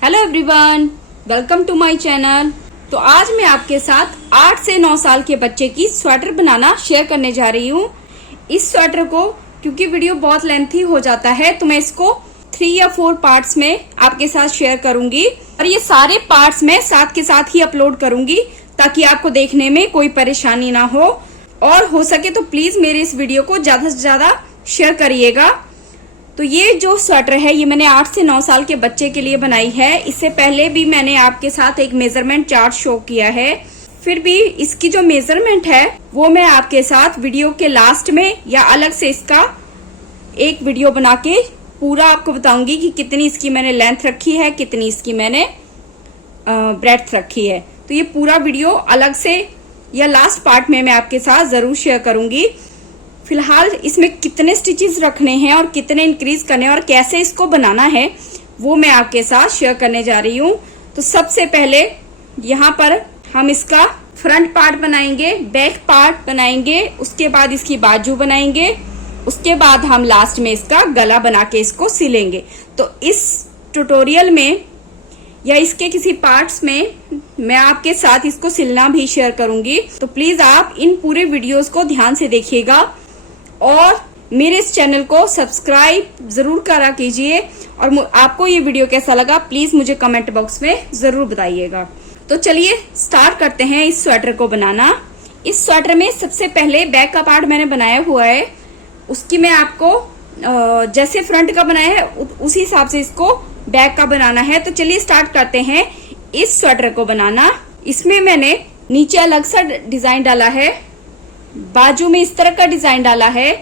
Hello everyone, welcome to my channel. तो आज मैं आपके साथ 8 से 9 साल के बच्चे की स्वेटर बनाना शेयर करने जा रही हूँ। इस स्वेटर को क्योंकि वीडियो बहुत लेंथी हो जाता है तो मैं इसको 3 या 4 पार्ट्स में आपके साथ शेयर करूंगी और ये सारे पार्ट्स मैं साथ के साथ ही अपलोड करूंगी ताकि आपको देखने में कोई परेशानी ना हो। और हो सके तो प्लीज मेरे इस वीडियो को ज्यादा से ज्यादा शेयर करिएगा। तो ये जो स्वेटर है ये मैंने 8 से 9 साल के बच्चे के लिए बनाई है। इससे पहले भी मैंने आपके साथ एक मेजरमेंट चार्ट शो किया है, फिर भी इसकी जो मेजरमेंट है वो मैं आपके साथ वीडियो के लास्ट में या अलग से इसका एक वीडियो बना के पूरा आपको बताऊंगी कि कितनी इसकी मैंने लेंथ रखी है, कितनी इसकी मैंने ब्रेड्थ रखी है। तो ये पूरा वीडियो अलग से या लास्ट पार्ट में मैं आपके साथ जरूर शेयर करूंगी। फिलहाल इसमें कितने स्टिचेस रखने हैं और कितने इंक्रीज करने हैं और कैसे इसको बनाना है वो मैं आपके साथ शेयर करने जा रही हूँ। तो सबसे पहले यहाँ पर हम इसका फ्रंट पार्ट बनाएंगे, बैक पार्ट बनाएंगे, उसके बाद इसकी बाजू बनाएंगे, उसके बाद हम लास्ट में इसका गला बना के इसको सिलेंगे। तो इस ट्यूटोरियल में या इसके किसी पार्ट्स में मैं आपके साथ इसको सिलना भी शेयर करूंगी। तो प्लीज आप इन पूरे वीडियोस को ध्यान से देखिएगा और मेरे इस चैनल को सब्सक्राइब जरूर करा कीजिए। और आपको ये वीडियो कैसा लगा प्लीज मुझे कमेंट बॉक्स में जरूर बताइएगा। तो चलिए स्टार्ट करते हैं इस स्वेटर को बनाना। इस स्वेटर में सबसे पहले बैक का पार्ट मैंने बनाया हुआ है, उसकी मैं आपको जैसे फ्रंट का बनाया है उसी हिसाब से इसको बैक का बनाना है। तो चलिए स्टार्ट करते हैं इस स्वेटर को बनाना। इसमें मैंने नीचे अलग सा डिजाइन डाला है, बाजू में इस तरह का डिजाइन डाला है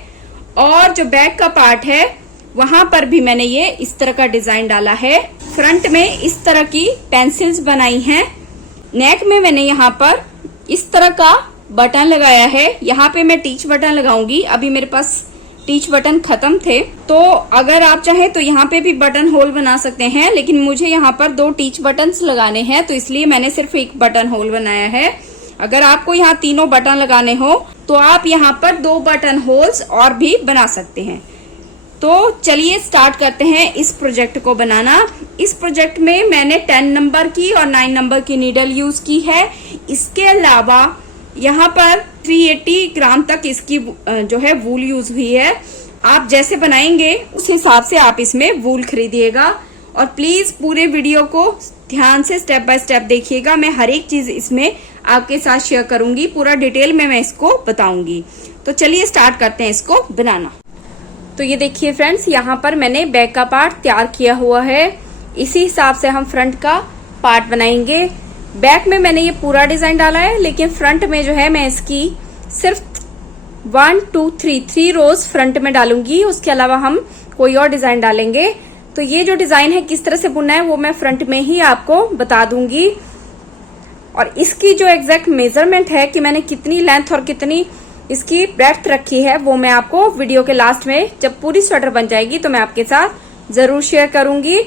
और जो बैक का पार्ट है वहां पर भी मैंने ये इस तरह का डिजाइन डाला है। फ्रंट में इस तरह की पेंसिल्स बनाई हैं। नेक में मैंने यहाँ पर इस तरह का बटन लगाया है। यहाँ पे मैं टीच बटन लगाऊंगी, अभी मेरे पास टीच बटन खत्म थे। तो अगर आप चाहें तो यहाँ पे भी बटन होल बना सकते हैं, लेकिन मुझे यहाँ पर 2 टीच बटन्स लगाने हैं तो इसलिए मैंने सिर्फ एक बटन होल बनाया है। अगर आपको यहाँ तीनों बटन लगाने हो तो आप यहाँ पर 2 बटन होल्स और भी बना सकते हैं। तो चलिए स्टार्ट करते हैं इस प्रोजेक्ट को बनाना। इस प्रोजेक्ट में मैंने 10 नंबर की और 9 नंबर की नीडल यूज की है। इसके अलावा यहाँ पर 380 ग्राम तक इसकी जो है वूल यूज हुई है। आप जैसे बनाएंगे उस हिसाब से आप इसमें वूल खरीदिएगा और प्लीज पूरे वीडियो को ध्यान से स्टेप बाय स्टेप देखिएगा। मैं हर एक चीज इसमें आपके साथ शेयर करूंगी, पूरा डिटेल में मैं इसको बताऊंगी। तो चलिए स्टार्ट करते हैं इसको बनाना। तो ये देखिए फ्रेंड्स, यहाँ पर मैंने बैक का पार्ट तैयार किया हुआ है। इसी हिसाब से हम फ्रंट का पार्ट बनाएंगे। बैक में मैंने ये पूरा डिजाइन डाला है, लेकिन फ्रंट में जो है मैं इसकी सिर्फ 1 2 3 रोज फ्रंट में डालूंगी। उसके अलावा हम कोई और डिजाइन डालेंगे। तो ये जो डिजाइन है किस तरह से बुनना है वो मैं फ्रंट में ही आपको बता दूंगी। और इसकी जो एग्जैक्ट मेजरमेंट है कि मैंने कितनी लेंथ और कितनी इसकी ब्रेड्थ रखी है वो मैं आपको वीडियो के लास्ट में जब पूरी स्वेटर बन जाएगी तो मैं आपके साथ जरूर शेयर करूंगी।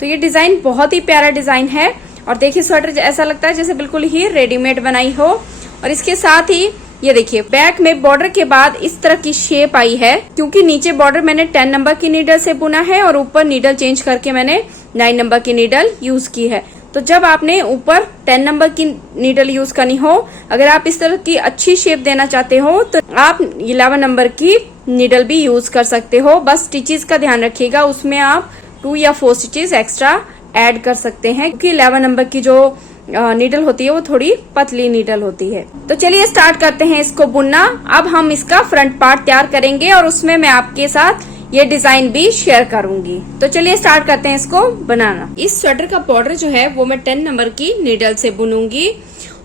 तो ये डिजाइन बहुत ही प्यारा डिजाइन है और देखिए स्वेटर ऐसा लगता है जैसे बिल्कुल ही रेडीमेड बनाई हो। और इसके साथ ही ये देखिए बैक में बॉर्डर के बाद इस तरह की शेप आई है, क्योंकि नीचे बॉर्डर मैंने 10 नंबर की नीडल से बुना है और ऊपर नीडल चेंज करके मैंने 9 नंबर की नीडल यूज की है। तो जब आपने ऊपर 10 नंबर की नीडल यूज करनी हो, अगर आप इस तरह की अच्छी शेप देना चाहते हो तो आप 11 नंबर की नीडल भी यूज कर सकते हो। बस स्टिचेस का ध्यान रखिएगा, उसमें आप 2 या 4 स्टिचेस एक्स्ट्रा ऐड कर सकते हैं, क्योंकि 11 नंबर की जो नीडल होती है वो थोड़ी पतली नीडल होती है। तो चलिए स्टार्ट करते हैं इसको बुनना। अब हम इसका फ्रंट पार्ट तैयार करेंगे और उसमें मैं आपके साथ ये डिजाइन भी शेयर करूंगी। तो चलिए स्टार्ट करते हैं इसको बनाना। इस स्वेटर का बॉर्डर जो है वो मैं 10 नंबर की नीडल से बुनूंगी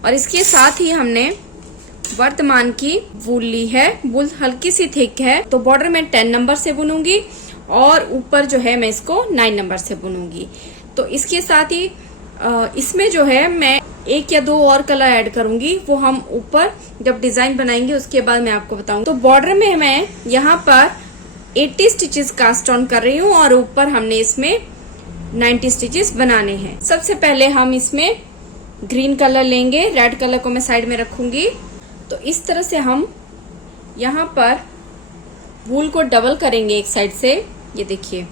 और इसके साथ ही हमने वर्तमान की वूल ली है। वूल हल्की सी थिक है तो बॉर्डर मैं 10 नंबर से बुनूंगी और ऊपर जो है मैं इसको 9 नंबर से बुनूंगी। तो इसके साथ ही इसमें जो है मैं 1 या 2 और कलर ऐड करूंगी, वो हम ऊपर जब डिजाइन बनाएंगे उसके बाद मैं आपको बताऊंगी। तो बॉर्डर में मैं यहाँ पर 80 स्टिचेस कास्ट ऑन कर रही हूँ और ऊपर हमने इसमें 90 स्टिचेस बनाने हैं। सबसे पहले हम इसमें ग्रीन कलर लेंगे, रेड कलर को मैं साइड में रखूंगी। तो इस तरह से हम यहाँ पर वूल को डबल करेंगे एक साइड से। ये देखिए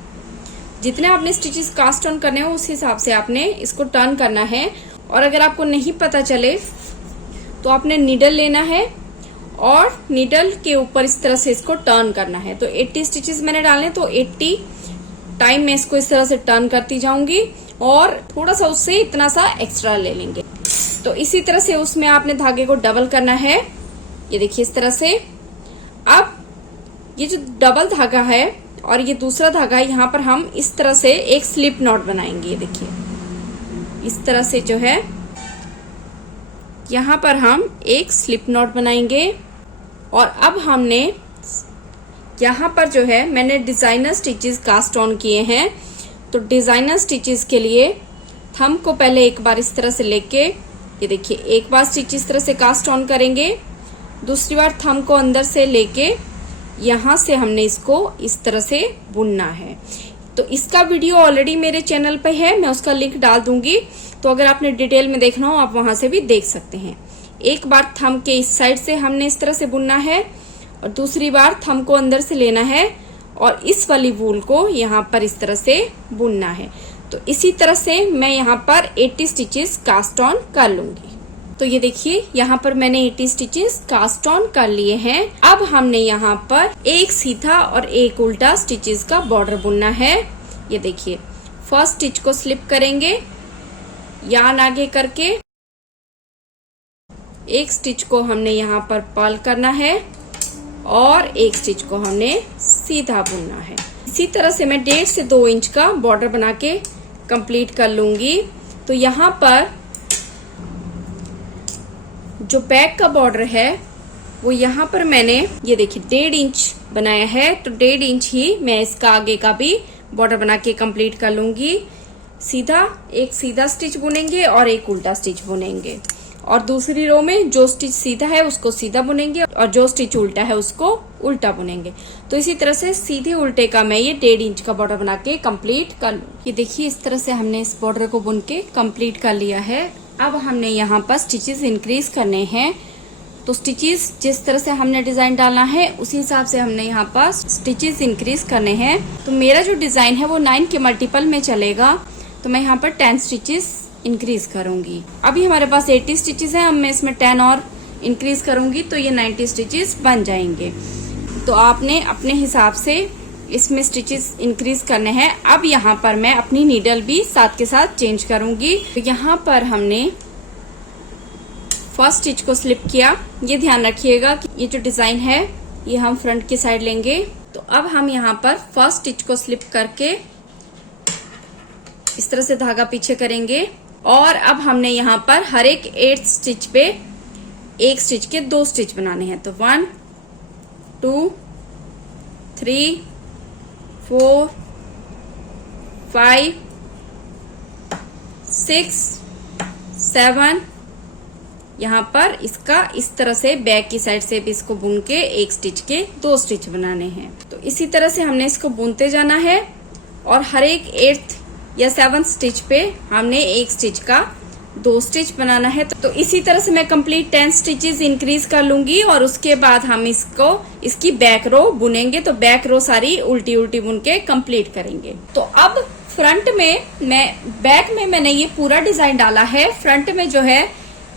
जितने आपने स्टिचेस कास्ट ऑन करने हो उस हिसाब से आपने इसको टर्न करना है। और अगर आपको नहीं पता चले तो आपने नीडल लेना है और नीडल के ऊपर इस तरह से इसको टर्न करना है। तो 80 स्टिचेस मैंने डाले, तो 80 टाइम मैं इसको इस तरह से टर्न करती जाऊंगी और थोड़ा सा उससे इतना सा एक्स्ट्रा ले लेंगे। तो इसी तरह से उसमें आपने धागे को डबल करना है, ये देखिए इस तरह से। अब ये जो डबल धागा है और ये दूसरा धागा है, यहाँ पर हम इस तरह से एक स्लिप नॉट बनाएंगे। ये देखिए इस तरह से जो है यहाँ पर हम एक स्लिप नॉट बनाएंगे। और अब हमने यहाँ पर जो है मैंने डिजाइनर स्टिचेस कास्ट ऑन किए हैं। तो डिजाइनर स्टिचेस के लिए थंब को पहले एक बार इस तरह से लेके, ये देखिए एक बार स्टिच इस तरह से कास्ट ऑन करेंगे, दूसरी बार थंब को अंदर से लेके यहाँ से हमने इसको इस तरह से बुनना है। तो इसका वीडियो ऑलरेडी मेरे चैनल पे है, मैं उसका लिंक डाल दूंगी। तो अगर आपने डिटेल में देखना हो आप वहां से भी देख सकते हैं। एक बार थंब के इस साइड से हमने इस तरह से बुनना है और दूसरी बार थंब को अंदर से लेना है और इस वाली वूल को यहाँ पर इस तरह से बुनना है। तो इसी तरह से मैं यहाँ पर 80 स्टिचेस कास्ट ऑन कर लूंगी। तो ये देखिए यहाँ पर मैंने 80 स्टिचेस कास्ट ऑन कर लिए हैं। अब हमने यहाँ पर एक सीधा और एक उल्टा स्टिचेस का बॉर्डर बुनना है। ये देखिए फर्स्ट स्टिच को स्लिप करेंगे, यार्न आगे करके एक स्टिच को हमने यहाँ पर पर्ल करना है और एक स्टिच को हमने सीधा बुनना है। इसी तरह से मैं 1.5 से 2 इंच का बॉर्डर बना के कंप्लीट कर लूंगी। तो यहाँ पर जो बैक का बॉर्डर है वो यहाँ पर मैंने ये देखिए 1.5 इंच बनाया है। तो 1.5 इंच ही मैं इसका आगे का भी बॉर्डर बना के कंप्लीट कर लूंगी। एक सीधा स्टिच बुनेंगे और एक उल्टा स्टिच बुनेंगे और दूसरी रो में जो स्टिच सीधा है उसको सीधा बुनेंगे और जो स्टिच उल्टा है उसको उल्टा बुनेंगे। तो इसी तरह से सीधे उल्टे का मैं ये 1.5 इंच का बॉर्डर बना के कंप्लीट कर लूँ। ये देखिए इस तरह से हमने इस बॉर्डर को बुन के कंप्लीट कर लिया है। अब हमने यहाँ पर स्टिचेस इंक्रीज करने हैं। तो स्टिचेस जिस तरह से हमने डिजाइन डालना है उसी हिसाब से हमने यहाँ पर स्टिचेस इंक्रीज करने हैं। तो मेरा जो डिजाइन है वो 9 के मल्टीपल में चलेगा, तो मैं यहाँ पर 10 स्टिचेस इंक्रीज करूंगी। अभी हमारे पास 80 स्टिचेस हैं, अब मैं इसमें 10 और इंक्रीज करूंगी तो ये 90 स्टिचेस बन जाएंगे। तो आपने अपने हिसाब से इसमें स्टिचेस इंक्रीज करने हैं। अब यहाँ पर मैं अपनी नीडल भी साथ के साथ चेंज करूंगी। तो यहाँ पर हमने फर्स्ट स्टिच को स्लिप किया, ये ध्यान रखिएगा कि ये जो डिजाइन है ये हम फ्रंट की साइड लेंगे। तो अब हम यहाँ पर फर्स्ट स्टिच को स्लिप करके इस तरह से धागा पीछे करेंगे और अब हमने यहाँ पर हर एक 8 स्टिच पे एक स्टिच के 2 स्टिच बनाने हैं। तो 1 2 3 4 5 6 7 यहाँ पर इसका इस तरह से बैक की साइड से भी इसको बुन के एक स्टिच के 2 स्टिच बनाने हैं। तो इसी तरह से हमने इसको बुनते जाना है और हर एक 8th या 7th स्टिच पे हमने एक स्टिच का 2 स्टिच बनाना है। तो इसी तरह से मैं कंप्लीट 10 स्टिचेस इंक्रीज कर लूंगी और उसके बाद हम इसकी बैक रो बुनेंगे। तो बैक रो सारी उल्टी उल्टी बुन के कंप्लीट करेंगे। तो अब फ्रंट में बैक में मैंने ये पूरा डिजाइन डाला है। फ्रंट में जो है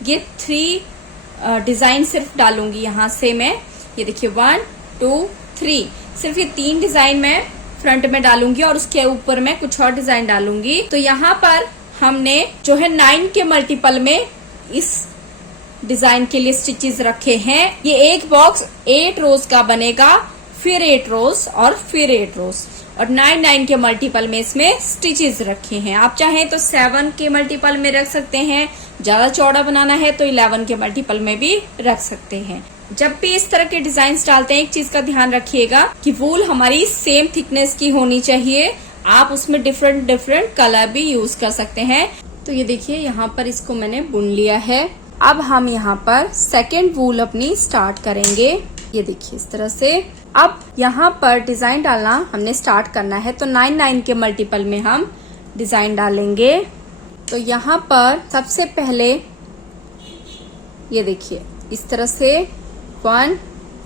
ये 3 डिजाइन सिर्फ डालूंगी। यहाँ से मैं ये देखिए 1 2 3 सिर्फ ये 3 डिजाइन मैं फ्रंट में डालूंगी और उसके ऊपर मैं कुछ और डिजाइन डालूंगी। तो यहाँ पर हमने जो है 9 के मल्टीपल में इस डिजाइन के लिए स्टिचेस रखे हैं। ये एक बॉक्स 8 रोज का बनेगा, फिर 8 रोज और फिर 8 रोज और 9 के मल्टीपल में इसमें स्टिचेस रखे हैं। आप चाहें तो 7 के मल्टीपल में रख सकते हैं, ज्यादा चौड़ा बनाना है तो 11 के मल्टीपल में भी रख सकते हैं। जब भी इस तरह के डिजाइन डालते हैं एक चीज का ध्यान रखिएगा कि वूल हमारी सेम थिकनेस की होनी चाहिए। आप उसमें डिफरेंट कलर भी यूज कर सकते हैं। तो ये देखिए यहाँ पर इसको मैंने बुन लिया है। अब हम यहाँ पर सेकेंड वूल अपनी स्टार्ट करेंगे। ये देखिए इस तरह से। अब यहाँ पर डिजाइन डालना हमने स्टार्ट करना है। तो 9 के मल्टीपल में हम डिजाइन डालेंगे। तो यहाँ पर सबसे पहले ये देखिए इस तरह से 1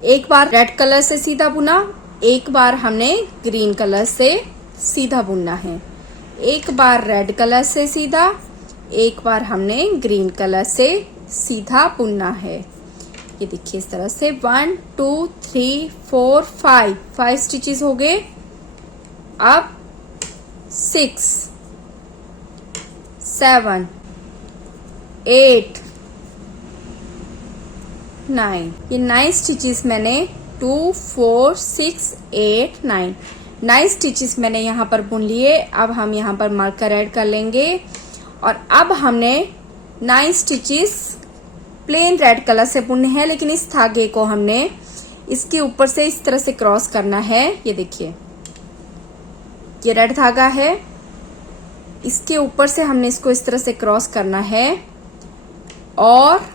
एक बार रेड कलर से सीधा बुना, एक बार हमने ग्रीन कलर से सीधा बुनना है। एक बार रेड कलर से सीधा, एक बार हमने ग्रीन कलर से सीधा बुनना है। ये देखिए इस तरह से 1 2 3 4 5 स्टिचेस हो गए। अब 6 7 8 9, ये 9 स्टिचेस मैंने 2 4 6 8 9 स्टिचेस मैंने यहाँ पर बुन लिए। अब हम यहाँ पर मार्कर ऐड कर लेंगे और अब हमने 9 स्टिचेस प्लेन रेड कलर से बुनने हैं, लेकिन इस धागे को हमने इसके ऊपर से इस तरह से क्रॉस करना है। ये देखिए ये रेड धागा है, इसके ऊपर से हमने इसको इस तरह से क्रॉस करना है और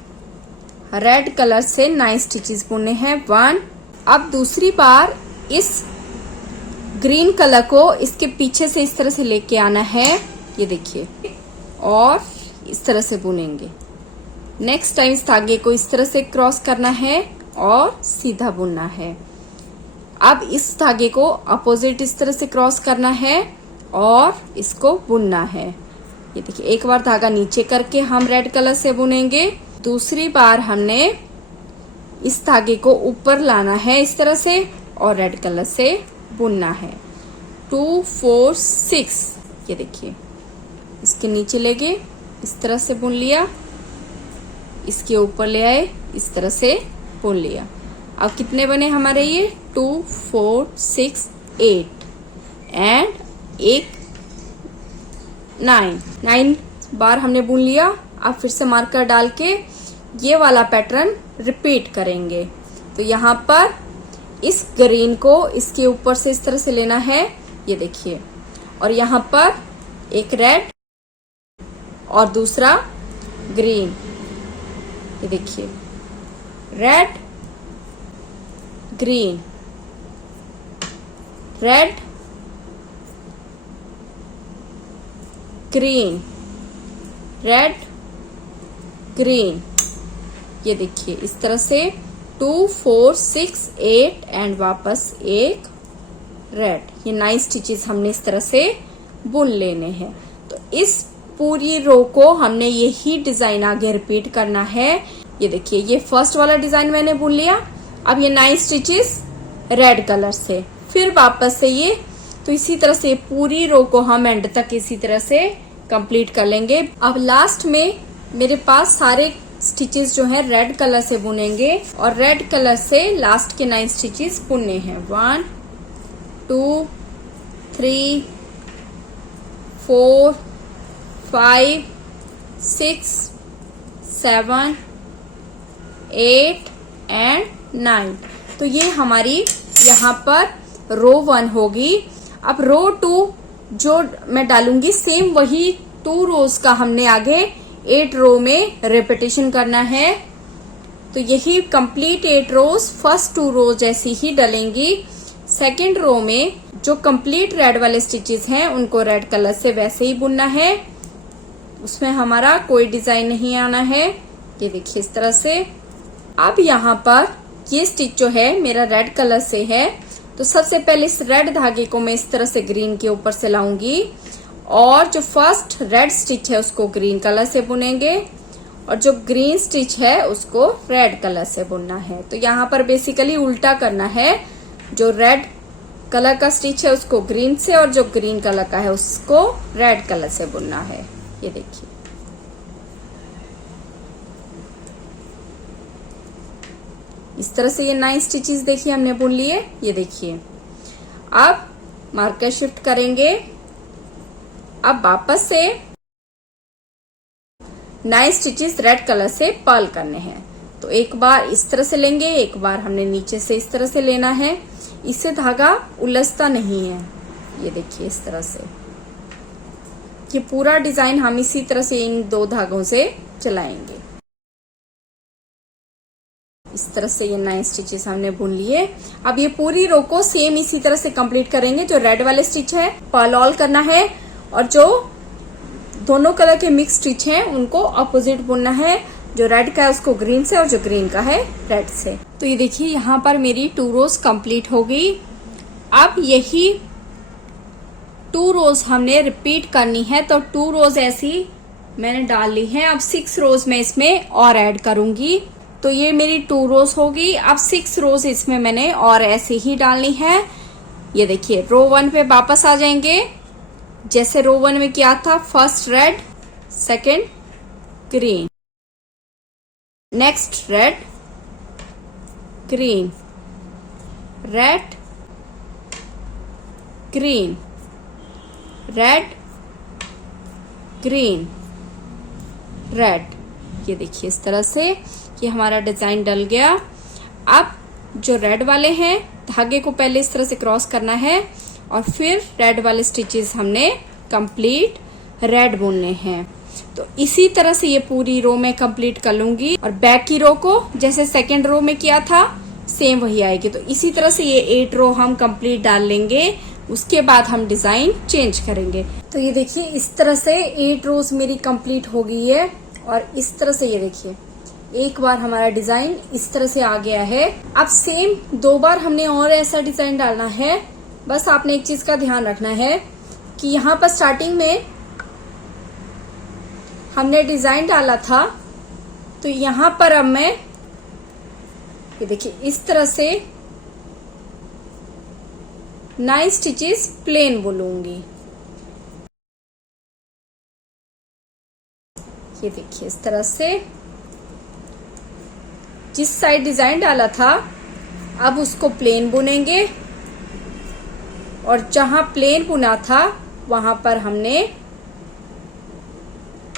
रेड कलर से 9 स्टिचेस बुनने हैं 1। अब दूसरी बार इस ग्रीन कलर को इसके पीछे से इस तरह से लेके आना है। ये देखिए और इस तरह से बुनेंगे। नेक्स्ट टाइम इस धागे को इस तरह से क्रॉस करना है और सीधा बुनना है। अब इस धागे को अपोजिट इस तरह से क्रॉस करना है और इसको बुनना है। ये देखिए एक बार धागा नीचे करके हम रेड कलर से बुनेंगे, दूसरी बार हमने इस धागे को ऊपर लाना है इस तरह से और रेड कलर से बुनना है। 2 4 6, ये देखिए इसके नीचे ले गए, इस तरह से बुन लिया, इसके ऊपर ले आए, इस तरह से बुन लिया। अब कितने बने हमारे ये 2 4 6 8 एंड एक 9 बार हमने बुन लिया। अब फिर से मार्कर डाल के ये वाला पैटर्न रिपीट करेंगे। तो यहाँ पर इस ग्रीन को इसके ऊपर से इस तरह से लेना है, ये देखिए, और यहाँ पर एक रेड और दूसरा ग्रीन। ये देखिए red green red green red green. ये देखिए इस तरह से 2 4 6 8 एंड वापस एक रेड। ये 9 स्टिचेस हमने इस तरह से बुन लेने हैं। तो इस पूरी रो को हमने यही डिजाइन आगे रिपीट करना है। ये देखिए ये फर्स्ट वाला डिजाइन मैंने बुन लिया। अब ये 9 स्टिचेस रेड कलर से, फिर वापस से ये, तो इसी तरह से पूरी रो को हम एंड तक इसी तरह से कंप्लीट कर लेंगे। अब लास्ट में मेरे पास सारे स्टिचेस जो है रेड कलर से बुनेंगे और रेड कलर से लास्ट के 9 स्टिचेस बुनने हैं। 1 2 3 4 5 6 7 8 एंड 9। तो ये हमारी यहाँ पर रो 1 होगी। अब रो 2 जो मैं डालूंगी सेम वही 2 रोज का हमने आगे 8 रो में रिपीटेशन करना है। तो यही कंप्लीट 8 रोज फर्स्ट 2 रो जैसी ही डलेंगी। सेकेंड रो में जो कंप्लीट रेड वाले स्टिचेस हैं उनको रेड कलर से वैसे ही बुनना है, उसमें हमारा कोई डिजाइन नहीं आना है। ये देखिए इस तरह से। अब यहाँ पर ये स्टिच जो है मेरा रेड कलर से है, तो सबसे पहले इस रेड धागे को मैं इस तरह से ग्रीन के ऊपर से लाऊंगी और जो फर्स्ट रेड स्टिच है उसको ग्रीन कलर से बुनेंगे और जो ग्रीन स्टिच है उसको रेड कलर से बुनना है। तो यहाँ पर बेसिकली उल्टा करना है, जो रेड कलर का स्टिच है उसको ग्रीन से और जो ग्रीन कलर का है उसको रेड कलर से बुनना है। ये देखिए इस तरह से ये 9 स्टिचेस देखिए हमने बुन लिए। ये देखिए अब मार्कर शिफ्ट करेंगे। अब वापस से 9 स्टिचेस रेड कलर से पर्ल करने हैं। तो एक बार इस तरह से लेंगे, एक बार हमने नीचे से इस तरह से लेना है। इससे धागा उलझता नहीं है। ये देखिए इस तरह से ये पूरा डिजाइन हम इसी तरह से इन 2 धागों से चलाएंगे। इस तरह से ये 9 स्टिचेस हमने बुन लिए। अब ये पूरी रो को सेम इसी तरह से कंप्लीट करेंगे। जो रेड वाले स्टिच है पर्ल ऑल करना है और जो दोनों कलर के मिक्स स्टिच हैं उनको अपोजिट बुनना है। जो रेड का है उसको ग्रीन से और जो ग्रीन का है रेड से। तो ये देखिए यहाँ पर मेरी 2 रोज कंप्लीट हो गई। अब यही 2 रोज हमने रिपीट करनी है, तो 2 रोज ऐसी मैंने डाल ली है। अब 6 रोज में इसमें और ऐड करूंगी, तो ये मेरी 2 रोज होगी। अब 6 रोज इसमें मैंने और ऐसे ही डालनी है। ये देखिए, रो 1 पे वापस आ जाएंगे। जैसे रो 1 में क्या था, first red, second green, next red, green, red, green, red, green, red. ये देखिए, इस तरह से ये हमारा डिजाइन डल गया। अब जो रेड वाले हैं, धागे को पहले इस तरह से क्रॉस करना है और फिर रेड वाले स्टिचेस हमने कंप्लीट रेड बुनने हैं। तो इसी तरह से ये पूरी रो में कंप्लीट कर लूंगी और बैक की रो को जैसे सेकेंड रो में किया था सेम वही आएगी। तो इसी तरह से ये 8 रो हम कंप्लीट डाल लेंगे, उसके बाद हम डिजाइन चेंज करेंगे। तो ये देखिए, इस तरह से 8 रोज मेरी कंप्लीट हो गई है और इस तरह से ये देखिए, एक बार हमारा डिजाइन इस तरह से आ गया है। अब सेम 2 बार हमने और ऐसा डिजाइन डालना है। बस आपने एक चीज का ध्यान रखना है कि यहाँ पर स्टार्टिंग में हमने डिजाइन डाला था, तो यहाँ पर अब मैं ये देखिए इस तरह से 9 स्टिचेस प्लेन बुनूंगी। ये देखिए, इस तरह से जिस साइड डिजाइन डाला था अब उसको प्लेन बुनेंगे और जहां प्लेन बुना था वहां पर हमने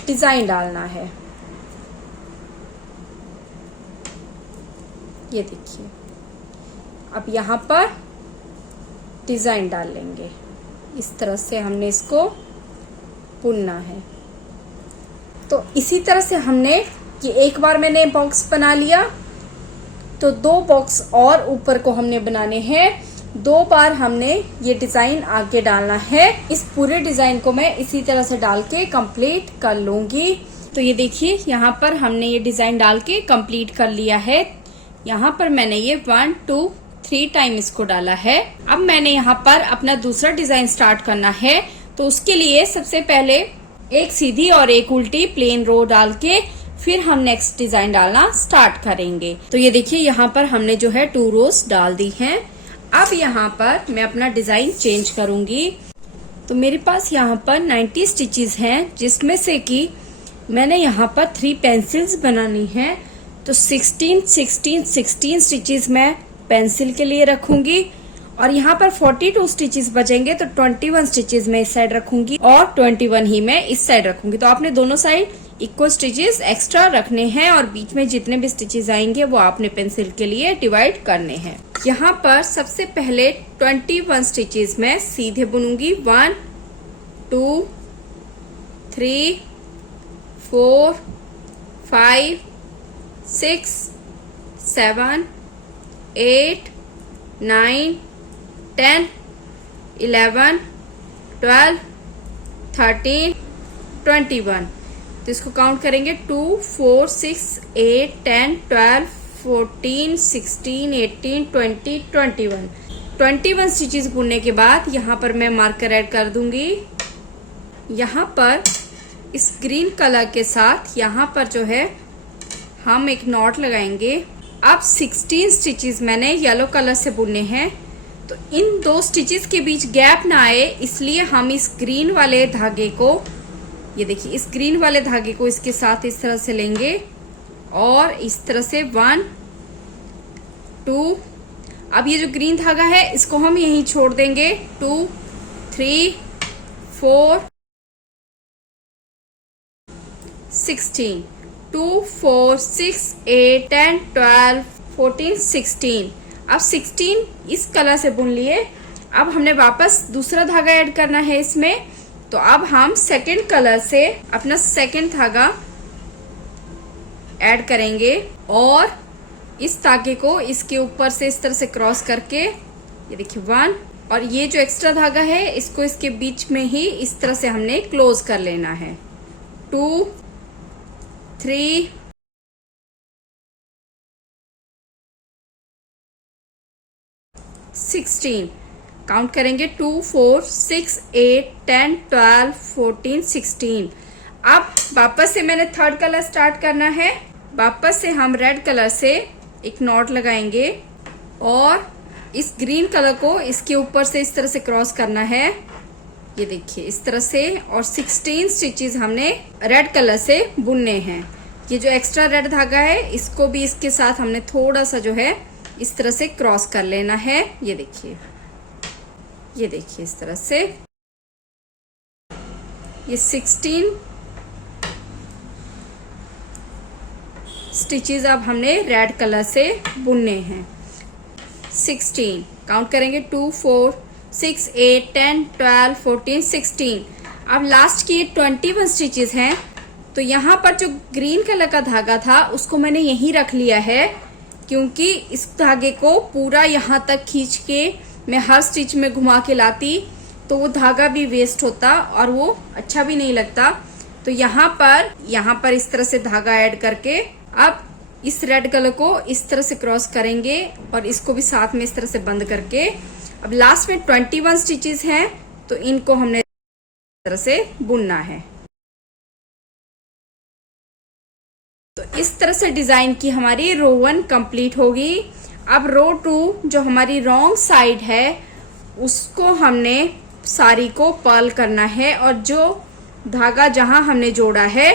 डिजाइन डालना है। ये देखिए, अब यहां पर डिजाइन डाल लेंगे। इस तरह से हमने इसको बुनना है। तो इसी तरह से हमने ये एक बार मैंने बॉक्स बना लिया, तो 2 बॉक्स और ऊपर को हमने बनाने हैं। 2 बार हमने ये डिजाइन आगे डालना है। इस पूरे डिजाइन को मैं इसी तरह से डाल के कंप्लीट कर लूंगी। तो ये देखिए, यहाँ पर हमने ये डिजाइन डाल के कंप्लीट कर लिया है। यहाँ पर मैंने ये 1 2 3 टाइम इसको डाला है। अब मैंने यहाँ पर अपना दूसरा डिजाइन स्टार्ट करना है। तो उसके लिए सबसे पहले एक सीधी और एक उल्टी प्लेन रो डाल के फिर हम नेक्स्ट डिजाइन डालना स्टार्ट करेंगे। तो ये देखिए, यहाँ पर हमने जो है 2 रोज डाल दी हैं। अब यहाँ पर मैं अपना डिजाइन चेंज करूंगी। तो मेरे पास यहाँ पर 90 स्टिचेस हैं, जिसमें से कि मैंने यहाँ पर 3 पेंसिल्स बनानी है। तो 16 16 16 स्टिचेस मैं पेंसिल के लिए रखूंगी और यहाँ पर 42 स्टिचेस बचेंगे, तो 21 स्टिचेस मैं इस साइड रखूंगी और 21 ही मैं इस साइड रखूंगी। तो आपने दोनों साइड इक्वल स्टिचेस एक्स्ट्रा रखने हैं और बीच में जितने भी स्टिचेस आएंगे वो आपने पेंसिल के लिए डिवाइड करने हैं। यहाँ पर सबसे पहले 21 स्टिचेस मैं सीधे बुनूंगी। 1 2 3 4 5 6 7 8 9 10 11 12 13 21। तो इसको काउंट करेंगे 2 4 6 8 10 12 14 16 18 20 21। 21 स्टिचेस बुनने के बाद यहाँ पर मैं मार्कर ऐड कर दूंगी। यहाँ पर इस ग्रीन कलर के साथ यहाँ पर जो है हम एक नॉट लगाएंगे। अब 16 स्टिचेस मैंने येलो कलर से बुनने हैं, तो इन 2 स्टिचेस के बीच गैप ना आए, इसलिए हम इस ग्रीन वाले धागे को, ये देखिए इस ग्रीन वाले धागे को इसके साथ इस तरह से लेंगे और इस तरह से 1 2। अब ये जो ग्रीन धागा है इसको हम यहीं छोड़ देंगे। 2 3 4 16 2 4 6 8 10 12 14 16। अब 16 इस कलर से बुन लिए। अब हमने वापस दूसरा धागा ऐड करना है इसमें, तो अब हम सेकंड कलर से अपना सेकंड धागा ऐड करेंगे और इस धागे को इसके ऊपर से इस तरह से क्रॉस करके, ये देखिए 1, और ये जो एक्स्ट्रा धागा है इसको इसके बीच में ही इस तरह से हमने क्लोज कर लेना है। 2 3 16। काउंट करेंगे 2 4 6 8 10 12 14 16। अब वापस से मैंने थर्ड कलर स्टार्ट करना है। वापस से हम रेड कलर से एक नॉट लगाएंगे और इस ग्रीन कलर को इसके ऊपर से इस तरह से क्रॉस करना है, ये देखिए इस तरह से। और 16 स्टिचेस हमने रेड कलर से बुनने हैं। ये जो एक्स्ट्रा रेड धागा है इसको भी इसके साथ हमने थोड़ा सा जो है इस तरह से क्रॉस कर लेना है। ये देखिए इस तरह से ये 16 स्टिचेस अब हमने रेड कलर से बुनने हैं। 16 काउंट करेंगे 2 4 6 8 10 12 14 16। अब लास्ट की 21 स्टिचेस हैं, तो यहाँ पर जो ग्रीन कलर का धागा था उसको मैंने यहीं रख लिया है, क्योंकि इस धागे को पूरा यहाँ तक खींच के मैं हर स्टिच में घुमा के लाती तो वो धागा भी वेस्ट होता और वो अच्छा भी नहीं लगता। तो यहाँ पर इस तरह से धागा ऐड करके अब इस रेड कलर को इस तरह से क्रॉस करेंगे और इसको भी साथ में इस तरह से बंद करके अब लास्ट में 21 स्टिचेस हैं, तो इनको हमने इस तरह से बुनना है। तो इस तरह से डिजाइन की हमारी रो 1 कंप्लीट होगी। अब रो 2 जो हमारी रॉन्ग साइड है उसको हमने साड़ी को पर्ल करना है और जो धागा जहां हमने जोड़ा है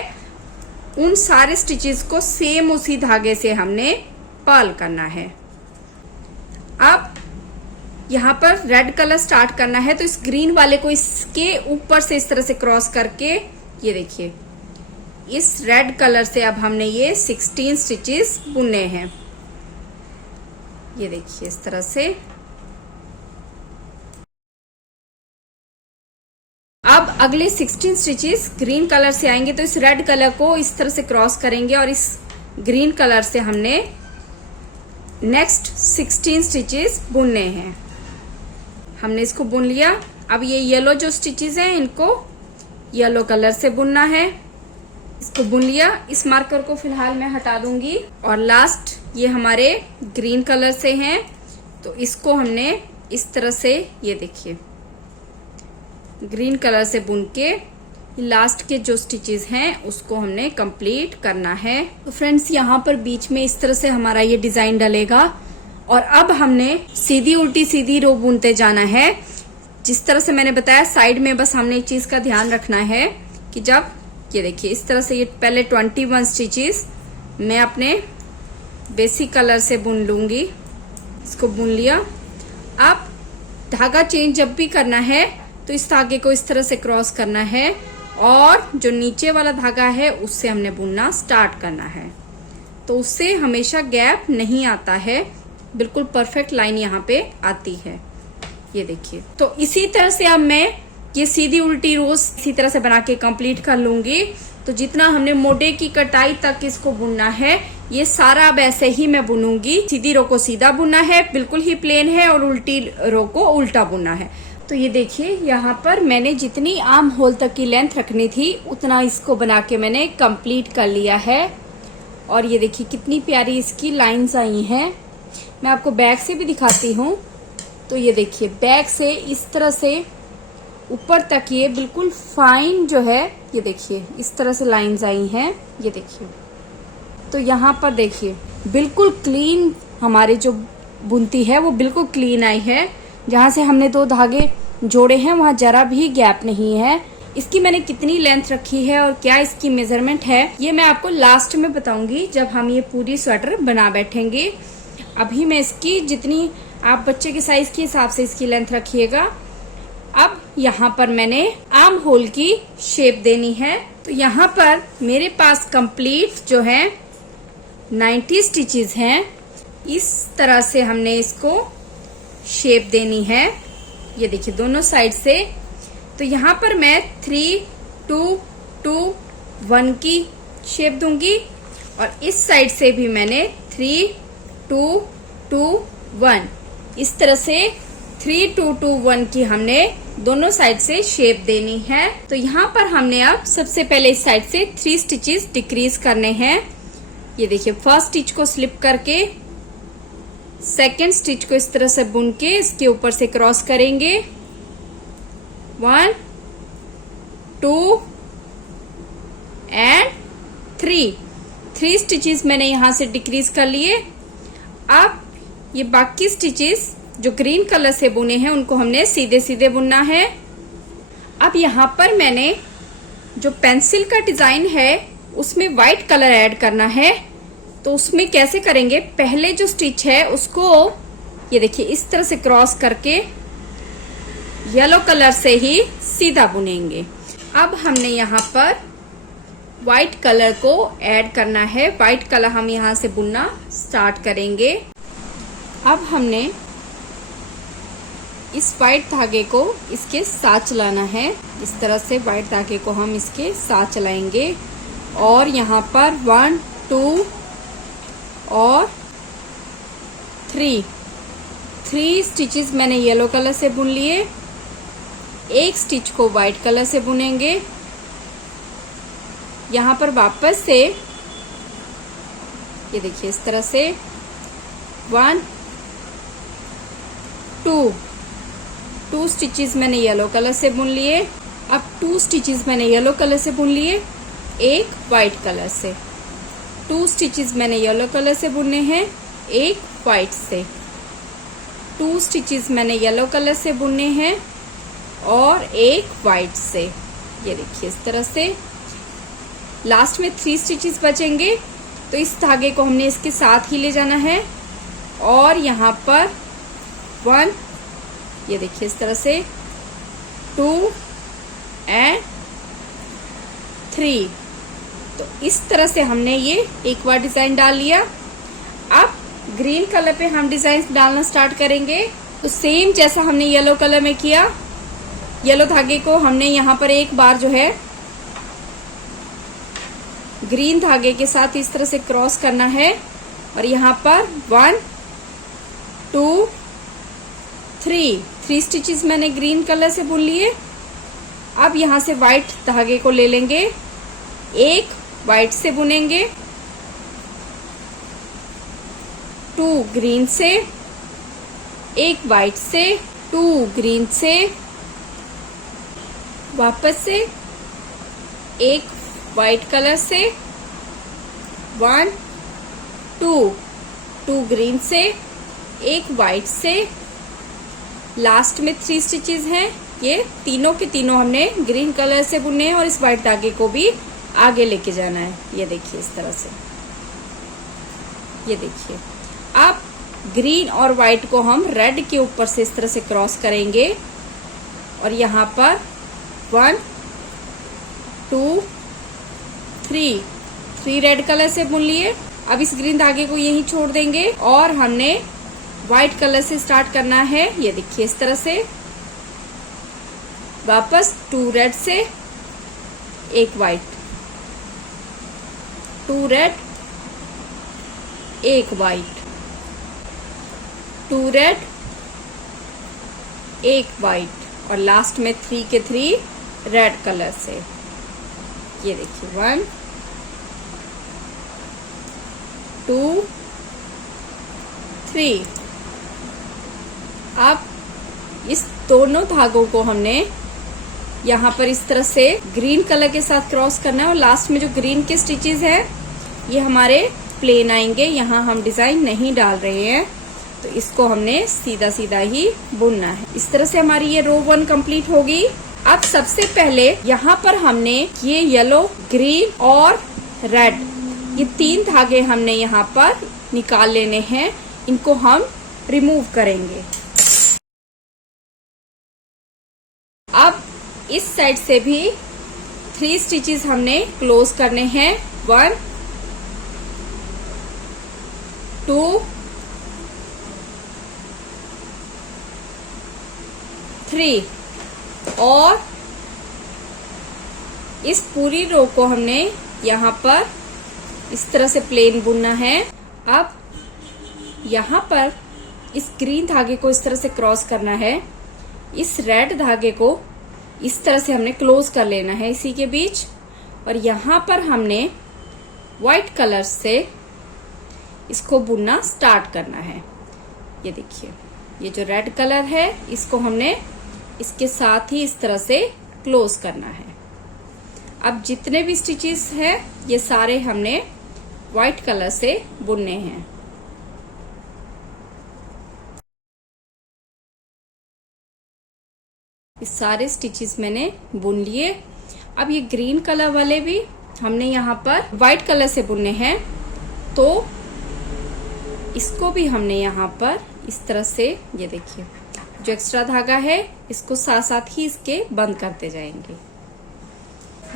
उन सारे स्टिचेस को सेम उसी धागे से हमने पर्ल करना है। अब यहाँ पर रेड कलर स्टार्ट करना है, तो इस ग्रीन वाले को इसके ऊपर से इस तरह से क्रॉस करके ये देखिए इस रेड कलर से अब हमने ये 16 स्टिचेस बुनने हैं। ये देखिए इस तरह से। अब अगले 16 स्टिचेस ग्रीन कलर से आएंगे, तो इस रेड कलर को इस तरह से क्रॉस करेंगे और इस ग्रीन कलर से हमने नेक्स्ट 16 स्टिचेस बुनने हैं। हमने इसको बुन लिया। अब ये येलो जो स्टिचेस हैं इनको येलो कलर से बुनना है। इसको बुन लिया। इस मार्कर को फिलहाल मैं हटा दूंगी। और लास्ट ये हमारे ग्रीन कलर से हैं, तो इसको हमने इस तरह से ये देखिए ग्रीन कलर से बुन के लास्ट के जो स्टिचेस हैं उसको हमने कंप्लीट करना है। तो फ्रेंड्स यहाँ पर बीच में इस तरह से हमारा ये डिजाइन डलेगा और अब हमने सीधी उल्टी सीधी रो बुनते जाना है। जिस तरह से मैंने बताया साइड में बस हमने एक चीज का ध्यान रखना है कि जब ये देखिए इस तरह से ये पहले 21 स्टिचेस मैं अपने बेसिक कलर से बुन लूंगी। इसको बुन लिया। अब धागा चेंज जब भी करना है तो इस धागे को इस तरह से क्रॉस करना है और जो नीचे वाला धागा है उससे हमने बुनना स्टार्ट करना है, तो उससे हमेशा गैप नहीं आता है, बिल्कुल परफेक्ट लाइन यहाँ पे आती है। ये देखिए। तो इसी तरह से अब मैं ये सीधी उल्टी रोज इसी तरह से बना के कंप्लीट कर लूंगी। तो जितना हमने मोटे की कटाई तक इसको बुनना है ये सारा अब ऐसे ही मैं बुनूंगी। सीधी रो को सीधा बुनना है, बिल्कुल ही प्लेन है, और उल्टी रो को उल्टा बुनना है। तो ये देखिए यहाँ पर मैंने जितनी आर्म होल तक की लेंथ रखनी थी उतना इसको बना के मैंने कंप्लीट कर लिया है। और ये देखिए कितनी प्यारी इसकी लाइंस आई हैं। मैं आपको बैक से भी दिखाती हूँ। तो ये देखिए बैक से इस तरह से ऊपर तक ये बिल्कुल फाइन जो है, ये देखिए इस तरह से लाइंस आई हैं। ये देखिए। तो यहाँ पर देखिए बिल्कुल क्लीन हमारे जो बुनती है वो बिल्कुल क्लीन आई है। जहाँ से हमने 2 धागे जोड़े हैं वहाँ जरा भी गैप नहीं है। इसकी मैंने कितनी लेंथ रखी है और क्या इसकी मेजरमेंट है ये मैं आपको लास्ट में बताऊंगी जब हम ये पूरी स्वेटर बना बैठेंगे। अभी मैं इसकी जितनी आप बच्चे के साइज के हिसाब से इसकी लेंथ रखिएगा। अब यहाँ पर मैंने आर्म होल की शेप देनी है। तो यहाँ पर मेरे पास कंप्लीट जो है 90 स्टिचेस हैं। इस तरह से हमने इसको शेप देनी है। ये देखिए दोनों साइड से। तो यहाँ पर मैं 3 2 2 1 की शेप दूंगी और इस साइड से भी मैंने 3 2 2 1 इस तरह से 3 2 2 1 की हमने दोनों साइड से शेप देनी है। तो यहाँ पर हमने अब सबसे पहले इस साइड से 3 स्टिचेस डिक्रीज करने हैं। ये देखिए फर्स्ट स्टिच को स्लिप करके सेकेंड स्टिच को इस तरह से बुन के इसके ऊपर से क्रॉस करेंगे। 1 2 एंड 3 स्टिचेस मैंने यहां से डिक्रीज कर लिए। अब ये बाकी स्टिचेस जो ग्रीन कलर से बुने हैं उनको हमने सीधे सीधे बुनना है। अब यहाँ पर मैंने जो पेंसिल का डिजाइन है उसमें व्हाइट कलर ऐड करना है। तो उसमें कैसे करेंगे, पहले जो स्टिच है उसको ये देखिए इस तरह से क्रॉस करके येलो कलर से ही सीधा बुनेंगे। अब हमने यहाँ पर व्हाइट कलर को ऐड करना है। व्हाइट कलर हम यहाँ से बुनना स्टार्ट करेंगे। अब हमने इस व्हाइट धागे को इसके साथ चलाना है। इस तरह से व्हाइट धागे को हम इसके साथ चलाएंगे और यहाँ पर 1 2 और 3 स्टिचेस मैंने येलो कलर से बुन लिए। एक स्टिच को व्हाइट कलर से बुनेंगे। यहाँ पर वापस से ये देखिए इस तरह से 1 2 स्टिचेस मैंने येलो कलर से बुन लिए। अब 2 स्टिचेस मैंने येलो कलर से बुन लिए, एक व्हाइट कलर से। 2 स्टिचेस मैंने येलो कलर से बुने हैं, एक व्हाइट से। 2 स्टिचेस मैंने येलो कलर से बुने हैं और एक व्हाइट से। ये देखिए इस तरह से। लास्ट में 3 स्टिचेस बचेंगे तो इस धागे को हमने इसके साथ ही ले जाना है और यहाँ पर 1 ये देखिए इस तरह से 2 एंड 3। तो इस तरह से हमने ये एक बार डिजाइन डाल लिया। अब ग्रीन कलर पे हम डिजाइन डालना स्टार्ट करेंगे। तो सेम जैसा हमने येलो कलर में किया, येलो धागे को हमने यहाँ पर एक बार जो है ग्रीन धागे के साथ इस तरह से क्रॉस करना है और यहाँ पर 1 2 3 स्टिचेस मैंने ग्रीन कलर से बुन लिए। अब यहाँ से व्हाइट धागे को ले लेंगे, एक व्हाइट से बुनेंगे, 2 ग्रीन से, एक व्हाइट से, 2 ग्रीन से, वापस से एक व्हाइट कलर से, 1 2 ग्रीन से, एक व्हाइट से। लास्ट में 3 स्टिचेस हैं। ये तीनों के तीनों हमने ग्रीन कलर से बुने हैं और इस व्हाइट धागे को भी आगे लेके जाना है। ये देखिए इस तरह से। ये देखिए अब ग्रीन और व्हाइट को हम रेड के ऊपर से इस तरह से क्रॉस करेंगे और यहाँ पर 1 2 3 रेड कलर से बुन लिए। अब इस ग्रीन धागे को यहीं छोड़ देंगे और हमने व्हाइट कलर से स्टार्ट करना है। ये देखिए इस तरह से। वापस 2 रेड से, एक व्हाइट, 2 रेड, एक व्हाइट, 2 रेड, एक व्हाइट और लास्ट में 3 के 3 रेड कलर से। ये देखिए 1 2 3। अब इस दोनों धागों को हमने यहाँ पर इस तरह से ग्रीन कलर के साथ क्रॉस करना है और लास्ट में जो ग्रीन के स्टिचेस है ये हमारे प्लेन आएंगे। यहाँ हम डिजाइन नहीं डाल रहे हैं तो इसको हमने सीधा सीधा ही बुनना है। इस तरह से हमारी ये रो 1 कंप्लीट होगी। अब सबसे पहले यहाँ पर हमने ये येलो, ग्रीन और रेड, ये 3 धागे हमने यहाँ पर निकाल लेने हैं। इनको हम रिमूव करेंगे। अब इस साइड से भी 3 स्टिचेस हमने क्लोज करने हैं। 1 2 3 और इस पूरी रो को हमने यहाँ पर इस तरह से प्लेन बुनना है। अब यहाँ पर इस ग्रीन धागे को इस तरह से क्रॉस करना है। इस रेड धागे को इस तरह से हमने क्लोज कर लेना है इसी के बीच और यहाँ पर हमने व्हाइट कलर से इसको बुनना स्टार्ट करना है। ये देखिए, ये जो रेड कलर है इसको हमने इसके साथ ही इस तरह से क्लोज करना है। अब जितने भी स्टिचेस है ये सारे हमने व्हाइट कलर से बुनने हैं। इस सारे स्टिचेस मैंने बुन लिए। अब ये ग्रीन कलर वाले भी हमने यहाँ पर व्हाइट कलर से बुनने हैं, तो इसको भी हमने यहाँ पर इस तरह से, ये देखिए, जो एक्स्ट्रा धागा है इसको साथ साथ ही इसके बंद करते जाएंगे।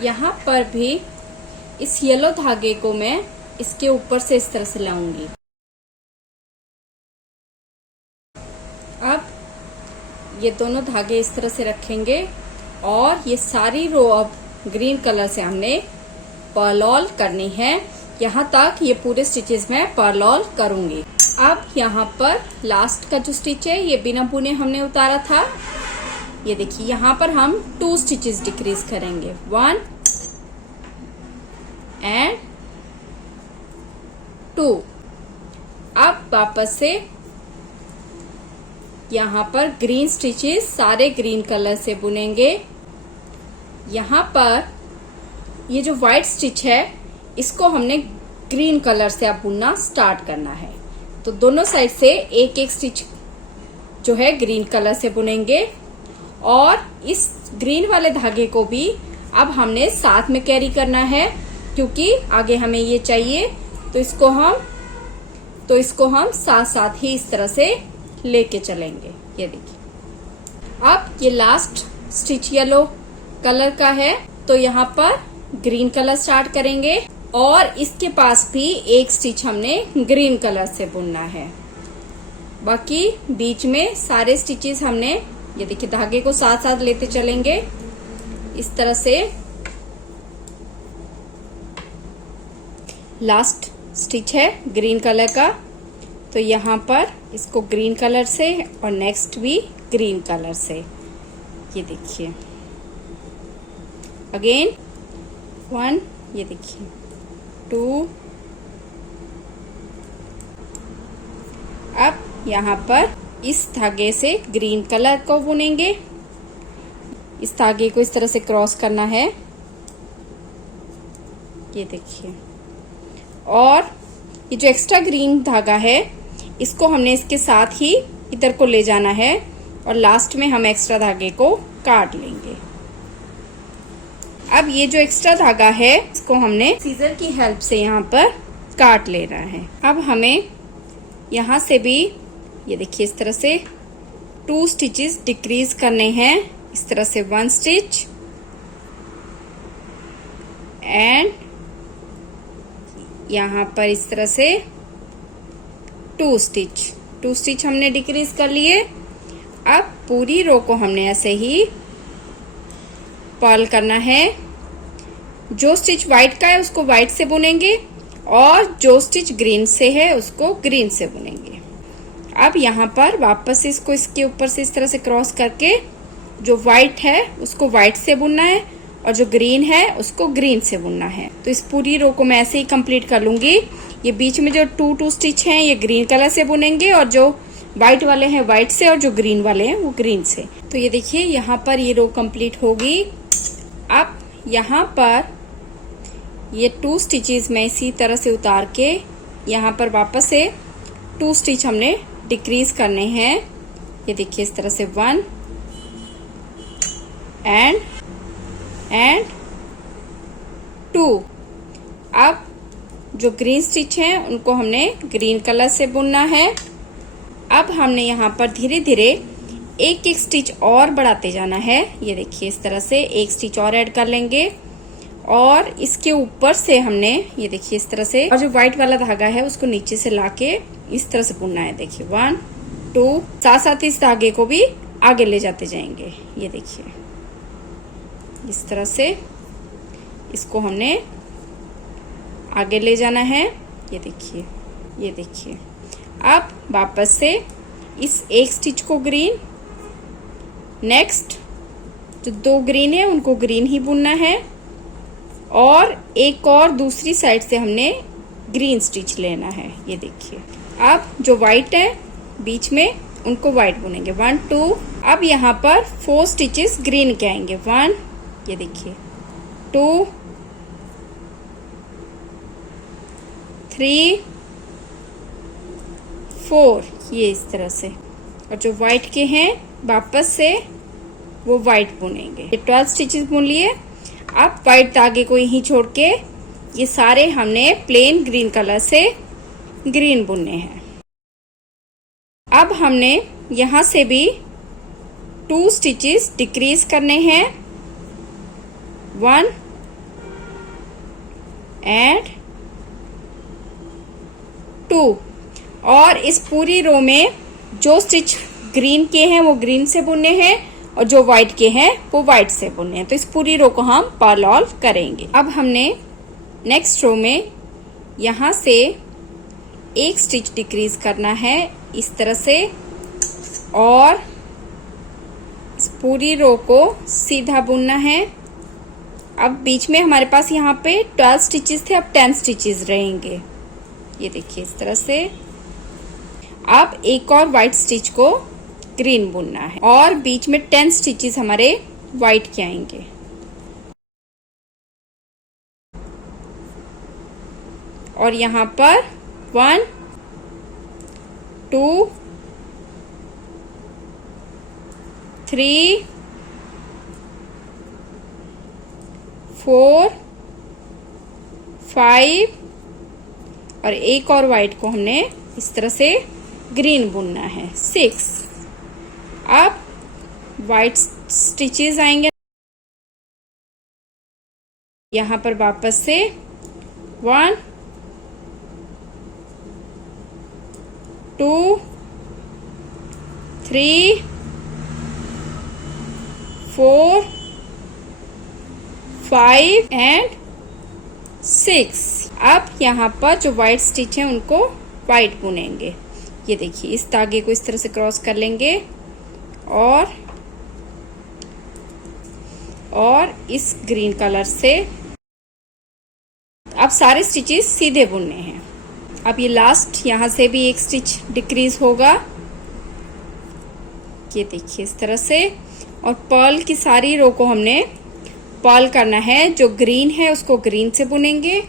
यहाँ पर भी इस येलो धागे को मैं इसके ऊपर से इस तरह से लाऊंगी। अब ये दोनों धागे इस तरह से रखेंगे और ये सारी रो अब ग्रीन कलर से हमने पर्ल करनी है। यहाँ तक ये पूरे स्टिचेस में पर्ल करूंगी। अब यहाँ पर लास्ट का जो स्टिच है ये बिना बुने हमने उतारा था। ये देखिए, यहाँ पर हम 2 स्टिचेस डिक्रीज करेंगे, 1 एंड 2। अब वापस से यहाँ पर ग्रीन स्टिचेस सारे ग्रीन कलर से बुनेंगे। यहाँ पर ये जो व्हाइट स्टिच है इसको हमने ग्रीन कलर से अब बुनना स्टार्ट करना है। तो दोनों साइड से एक एक स्टिच जो है ग्रीन कलर से बुनेंगे और इस ग्रीन वाले धागे को भी अब हमने साथ में कैरी करना है, क्योंकि आगे हमें ये चाहिए। तो इसको हम साथ साथ ही इस तरह से लेके चलेंगे। ये देखिए, अब ये लास्ट स्टिच येलो कलर का है, तो यहाँ पर ग्रीन कलर स्टार्ट करेंगे और इसके पास भी एक स्टिच हमने ग्रीन कलर से बुनना है। बाकी बीच में सारे स्टिचेस हमने, ये देखिए, धागे को साथ साथ लेते चलेंगे इस तरह से। लास्ट स्टिच है ग्रीन कलर का, तो यहाँ पर इसको ग्रीन कलर से और नेक्स्ट भी ग्रीन कलर से, ये देखिए, अगेन 1, ये देखिए, 2। अब यहाँ पर इस धागे से ग्रीन कलर को बुनेंगे। इस धागे को इस तरह से क्रॉस करना है, ये देखिए, और ये जो एक्स्ट्रा ग्रीन धागा है इसको हमने इसके साथ ही इधर को ले जाना है और लास्ट में हम एक्स्ट्रा धागे को काट लेंगे। अब ये जो एक्स्ट्रा धागा है इसको हमने सीजर की हेल्प से यहाँ पर काट लेना है। अब हमें यहाँ से भी, ये देखिए, इस तरह से 2 स्टिचेस डिक्रीज करने हैं। इस तरह से 1 स्टिच एंड यहाँ पर इस तरह से 2 स्टिच हमने डिक्रीज कर लिए। अब पूरी रो को हमने ऐसे ही पर्ल करना है। जो स्टिच व्हाइट का है उसको व्हाइट से बुनेंगे और जो स्टिच ग्रीन से है उसको ग्रीन से बुनेंगे। अब यहाँ पर वापस इसको इसके ऊपर से इस तरह से क्रॉस करके जो व्हाइट है उसको व्हाइट से बुनना है और जो ग्रीन है उसको ग्रीन से बुनना है। तो इस पूरी रो को मैं ऐसे ही कंप्लीट कर लूंगी। ये बीच में जो 2 स्टिच हैं ये ग्रीन कलर से बुनेंगे और जो व्हाइट वाले हैं व्हाइट से और जो ग्रीन वाले हैं वो ग्रीन से। तो ये देखिए, यहाँ पर ये रो कंप्लीट होगी। अब यहाँ पर ये 2 स्टिचेस मैं इसी तरह से उतार के यहाँ पर वापस से 2 स्टिच हमने डिक्रीज करने हैं। ये देखिए, इस तरह से 1 एंड 2। अब जो ग्रीन स्टिच हैं उनको हमने ग्रीन कलर से बुनना है। अब हमने यहाँ पर धीरे धीरे एक एक स्टिच और बढ़ाते जाना है। ये देखिए, इस तरह से एक स्टिच और ऐड कर लेंगे और इसके ऊपर से हमने, ये देखिए, इस तरह से, और जो व्हाइट वाला धागा है उसको नीचे से लाके इस तरह से बुनना है। देखिए, 1 2, साथ साथ इस धागे को भी आगे ले जाते जाएंगे। ये देखिए, इस तरह से इसको हमने आगे ले जाना है। ये देखिए, ये देखिए। अब वापस से इस एक स्टिच को ग्रीन, नेक्स्ट जो 2 ग्रीन है उनको ग्रीन ही बुनना है और एक और दूसरी साइड से हमने ग्रीन स्टिच लेना है। ये देखिए, अब जो व्हाइट है बीच में उनको व्हाइट बुनेंगे 1 2। अब यहाँ पर 4 स्टिचेस ग्रीन के आएंगे 1, ये देखिए 2 3 4, ये इस तरह से। और जो व्हाइट के हैं वापस से वो व्हाइट बुनेंगे। ये 12 स्टिचेस बुन लिए। अब व्हाइट धागे को यहीं छोड़ के ये सारे हमने प्लेन ग्रीन कलर से ग्रीन बुनने हैं। अब हमने यहाँ से भी 2 स्टिचेस डिक्रीज करने हैं 1 एंड 2। और इस पूरी रो में जो स्टिच ग्रीन के हैं वो ग्रीन से बुनने हैं और जो व्हाइट के हैं वो व्हाइट से बुनने हैं। तो इस पूरी रो को हम पर्ल ऑल करेंगे। अब हमने नेक्स्ट रो में यहाँ से 1 स्टिच डिक्रीज करना है इस तरह से और इस पूरी रो को सीधा बुनना है। अब बीच में हमारे पास यहाँ पे 12 स्टिचेस थे, अब 10 स्टिचेस रहेंगे। ये देखिए इस तरह से। अब एक और व्हाइट स्टिच को ग्रीन बुनना है और बीच में 10 स्टिचेस हमारे व्हाइट के आएंगे। और यहाँ पर 1 2 3 4 5 और एक और व्हाइट को हमने इस तरह से ग्रीन बुनना है 6। अब व्हाइट स्टिचेस आएंगे यहाँ पर वापस से 1 2 3 4 5 एंड 6। अब यहाँ पर जो व्हाइट स्टिच है उनको व्हाइट बुनेंगे। ये देखिए इस धागे को इस तरह से क्रॉस कर लेंगे और इस ग्रीन कलर से अब सारे स्टिचेस सीधे बुनने हैं। अब ये लास्ट यहाँ से भी 1 स्टिच डिक्रीज होगा, ये देखिए इस तरह से। और पर्ल की सारी रो को हमने पर्ल करना है। जो ग्रीन है उसको ग्रीन से बुनेंगे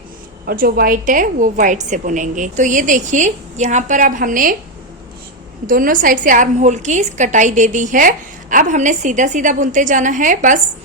और जो व्हाइट है वो व्हाइट से बुनेंगे। तो ये देखिए यहाँ पर अब हमने दोनों साइड से आर्म होल की कटाई दे दी है। अब हमने सीधा सीधा बुनते जाना है। बस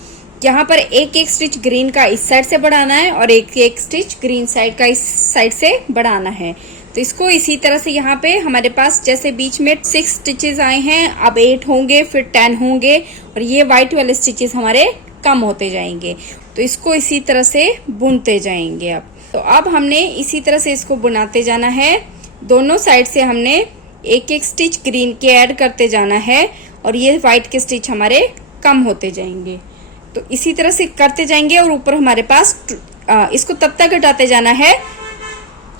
यहाँ पर एक एक स्टिच ग्रीन का इस साइड से बढ़ाना है और एक एक स्टिच ग्रीन साइड का इस साइड से बढ़ाना है। तो इसको इसी तरह से यहाँ पे हमारे पास जैसे बीच में 6 स्टिचेस आए हैं, अब 8 होंगे, फिर 10 होंगे और ये व्हाइट वाले स्टिचेस हमारे कम होते जाएंगे। तो इसको इसी तरह से बुनते जाएंगे। अब तो अब हमने इसी तरह से इसको बुनाते जाना है। दोनों साइड से हमने एक एक स्टिच ग्रीन के ऐड करते जाना है और ये व्हाइट के स्टिच हमारे कम होते जाएंगे। तो इसी तरह से करते जाएंगे और ऊपर हमारे पास इसको तब तक घटाते जाना है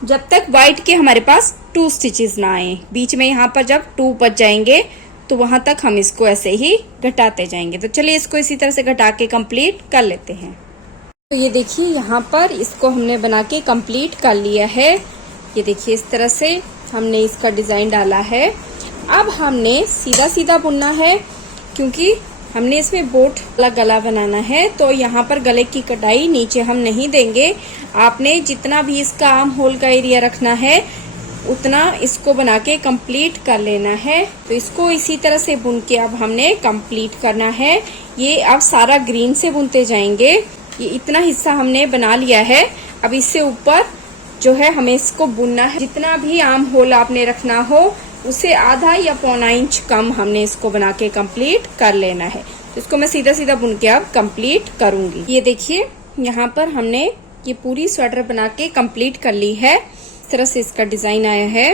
जब तक व्हाइट के हमारे पास 2 स्टिचेस ना आए। बीच में यहाँ पर जब 2 बच जाएंगे तो वहां तक हम इसको ऐसे ही घटाते जाएंगे। तो चलिए इसको इसी तरह से घटा के कंप्लीट कर लेते हैं। तो ये देखिए यहाँ पर इसको हमने बना के कंप्लीट कर लिया है। ये देखिए इस तरह से हमने इसका डिजाइन डाला है। अब हमने सीधा सीधा बुनना है क्योंकि हमने इसमें बोट वाला गला बनाना है। तो यहाँ पर गले की कटाई नीचे हम नहीं देंगे। आपने जितना भी इसका आर्म होल का एरिया रखना है उतना इसको बना के कंप्लीट कर लेना है। तो इसको इसी तरह से बुन के अब हमने कंप्लीट करना है। ये अब सारा ग्रीन से बुनते जाएंगे। ये इतना हिस्सा हमने बना लिया है। अब इससे ऊपर जो है हमें इसको बुनना है। जितना भी आर्म होल आपने रखना हो उससे आधा या पौना इंच कम हमने इसको बना के कंप्लीट कर लेना है। तो इसको मैं सीधा सीधा बुन के अब कंप्लीट करूंगी। ये देखिए यहाँ पर हमने ये पूरी स्वेटर बना के कंप्लीट कर ली है। इस तरह से इसका डिजाइन आया है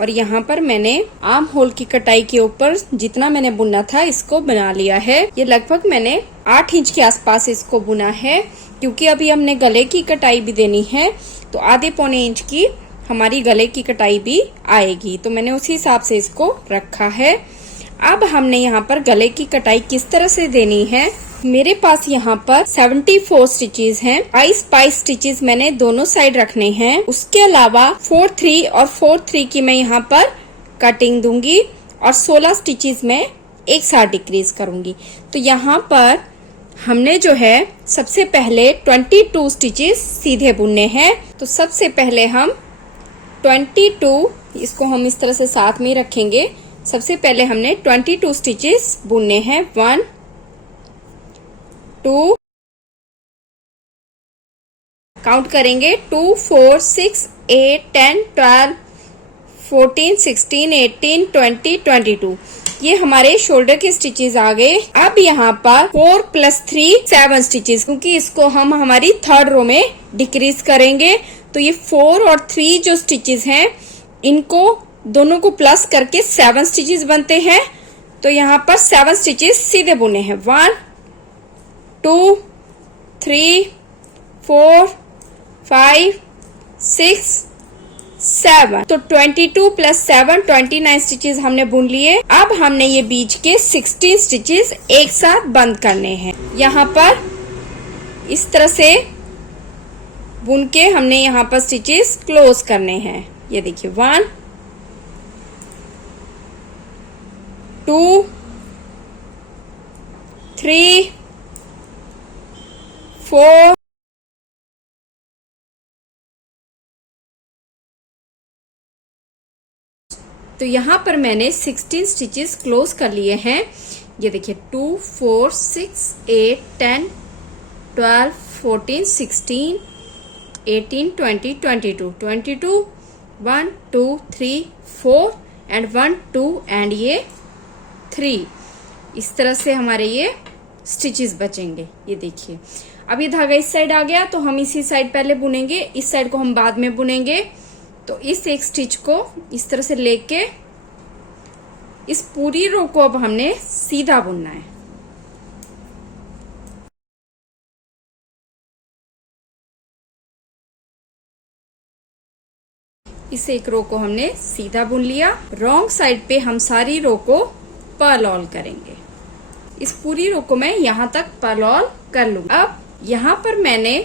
और यहाँ पर मैंने आर्म होल की कटाई के ऊपर जितना मैंने बुना था इसको बना लिया है। ये लगभग मैंने 8 इंच के आसपास इसको बुना है क्योंकि अभी हमने गले की कटाई भी देनी है। तो आधे पौने इंच की हमारी गले की कटाई भी आएगी। तो मैंने उसी हिसाब से इसको रखा है। अब हमने यहाँ पर गले की कटाई किस तरह से देनी है। मेरे पास यहाँ पर 74 स्टिचेस हैं। 22 स्टिचेस मैंने दोनों साइड रखने हैं। उसके अलावा 4-3 और 4-3 की मैं यहाँ पर कटिंग दूंगी और 16 स्टिचेस में एक साथ डिक्रीज करूंगी। तो यहाँ पर हमने जो है सबसे पहले 22 स्टिचेस सीधे बुनने हैं। तो सबसे पहले हम 22, इसको हम इस तरह से साथ में रखेंगे। सबसे पहले हमने 22 स्टिचेस बुनने हैं। 1 2, काउंट करेंगे 2 4 6 8 10 12 14 16 18 20 22। ये हमारे शोल्डर के स्टिचेस आ गए। अब यहाँ पर 4 + 3 7 स्टिचेस, क्योंकि इसको हम हमारी थर्ड रो में डिक्रीज करेंगे। तो ये 4 और 3 जो स्टिचेस हैं, इनको दोनों को प्लस करके 7 स्टिचेस बनते हैं। तो यहाँ पर 7 स्टिचेस सीधे बुने हैं। 1 2 3 4 5 6 7। तो 22 + 7 29 स्टिचेस हमने बुन लिए। अब हमने ये बीच के 16 स्टिचेस एक साथ बंद करने हैं। यहाँ पर इस तरह से बुन के हमने यहाँ पर स्टिचेस क्लोज करने हैं। ये देखिए 1 2 3 4 तो यहाँ पर मैंने 16 स्टिचेस क्लोज कर लिए हैं। ये देखिए 2 4 6 8 10 12 14 16 18 20 22 22 1 2 3 4 एंड 1 2 एंड ये 3। इस तरह से हमारे ये स्टिचेस बचेंगे। ये देखिए अब ये धागा इस साइड आ गया, तो हम इसी साइड पहले बुनेंगे, इस साइड को हम बाद में बुनेंगे। तो इस एक स्टिच को इस तरह से लेके इस पूरी रो को अब हमने सीधा बुनना है। इस एक रो को हमने सीधा बुन लिया। रॉन्ग साइड पे हम सारी रो को पर्ल ऑल करेंगे। इस पूरी रो को मैं यहाँ तक पर्ल ऑल कर लूंगी। अब यहाँ पर मैंने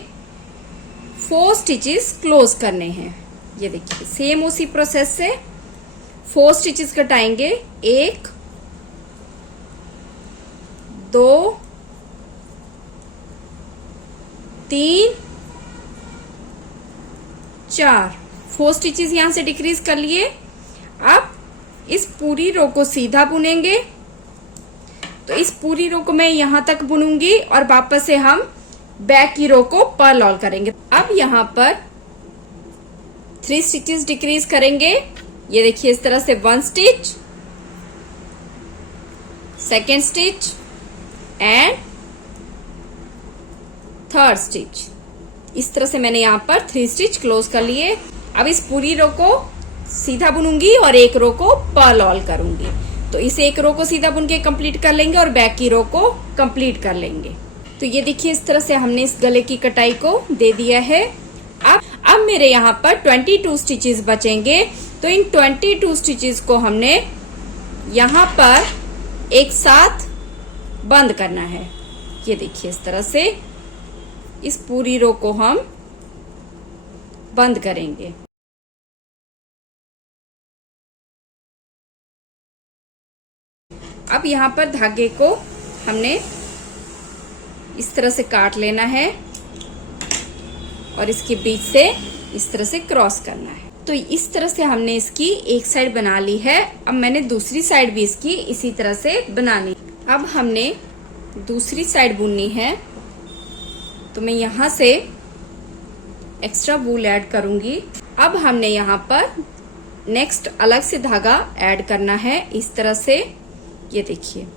4 स्टिचेस क्लोज करने हैं। ये देखिए सेम उसी प्रोसेस से 4 स्टिचेस कटाएंगे। 1 2 3 4 4 स्टिचेस यहां से डिक्रीज कर लिए। अब इस पूरी रो को सीधा बुनेंगे। तो इस पूरी रो को मैं यहां तक बुनूंगी और वापस से हम बैक की रो को पर्ल ऑल करेंगे। अब यहां पर 3 स्टिचेस डिक्रीज करेंगे। ये देखिए इस तरह से 1 stitch, second stitch and third stitch. इस तरह से मैंने यहाँ पर 3 स्टिच क्लोज कर लिए। अब इस पूरी रो को सीधा बुनूंगी और एक रो को पर्ल ऑल करूंगी। तो इस एक रो को सीधा बुन के कंप्लीट कर लेंगे और बैक की रो को कंप्लीट कर लेंगे। तो ये देखिए इस तरह से हमने इस गले की कटाई को दे दिया है। अब मेरे यहाँ पर 22 स्टिचेस बचेंगे। तो इन 22 स्टिचेस को हमने यहाँ पर एक साथ बंद करना है। ये देखिए इस तरह से इस पूरी रो को हम बंद करेंगे। अब यहाँ पर धागे को हमने इस तरह से काट लेना है और इसके बीच से इस तरह से क्रॉस करना है। तो इस तरह से हमने इसकी एक साइड बना ली है। अब मैंने दूसरी साइड भी इसकी इसी तरह से बनानी। अब हमने दूसरी साइड बुननी है। तो मैं यहाँ से एक्स्ट्रा वूल ऐड करूंगी। अब हमने यहाँ पर नेक्स्ट अलग से धागा ऐड करना है इस तरह से। ये देखिए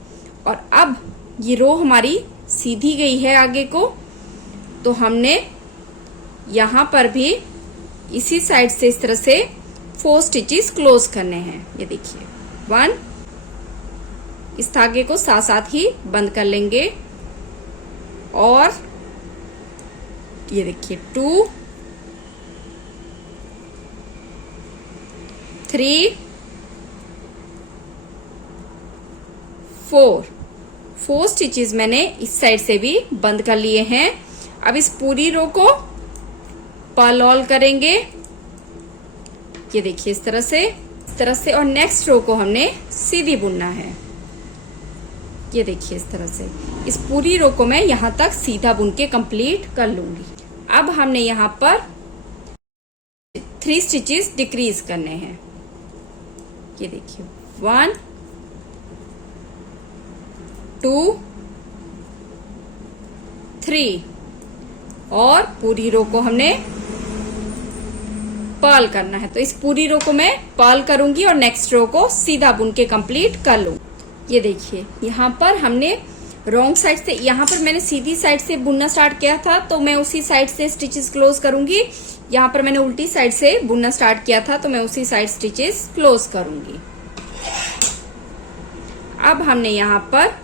और अब ये रो हमारी सीधी गई है आगे को। तो हमने यहाँ पर भी इसी साइड से इस तरह से 4 स्टिचेस क्लोज करने हैं। ये देखिए 1, इस धागे को साथ साथ ही बंद कर लेंगे और ये देखिए 2 3 4 स्टिचेस मैंने इस साइड से भी बंद कर लिए हैं। अब इस पूरी रो को पर्ल ऑल करेंगे। ये देखिए इस तरह से इस तरह से, और नेक्स्ट रो को हमने सीधी बुनना है। ये देखिए इस तरह से इस पूरी रो को मैं यहाँ तक सीधा बुन के कंप्लीट कर लूंगी। अब हमने यहाँ पर 3 स्टिचेस डिक्रीज करने हैं। ये देखिए 1 2 3 और पूरी रो को हमने पर्ल करना है। तो इस पूरी रो को मैं पर्ल करूंगी और नेक्स्ट रो को सीधा बुन के कंप्लीट कर लूंगी। ये देखिए यहाँ पर हमने रॉन्ग साइड से, यहाँ पर मैंने सीधी साइड से बुनना स्टार्ट किया था तो मैं उसी साइड से स्टिचेस क्लोज करूंगी। यहाँ पर मैंने उल्टी साइड से बुनना स्टार्ट किया था तो मैं उसी साइड स्टिचेस क्लोज करूंगी। अब हमने यहाँ पर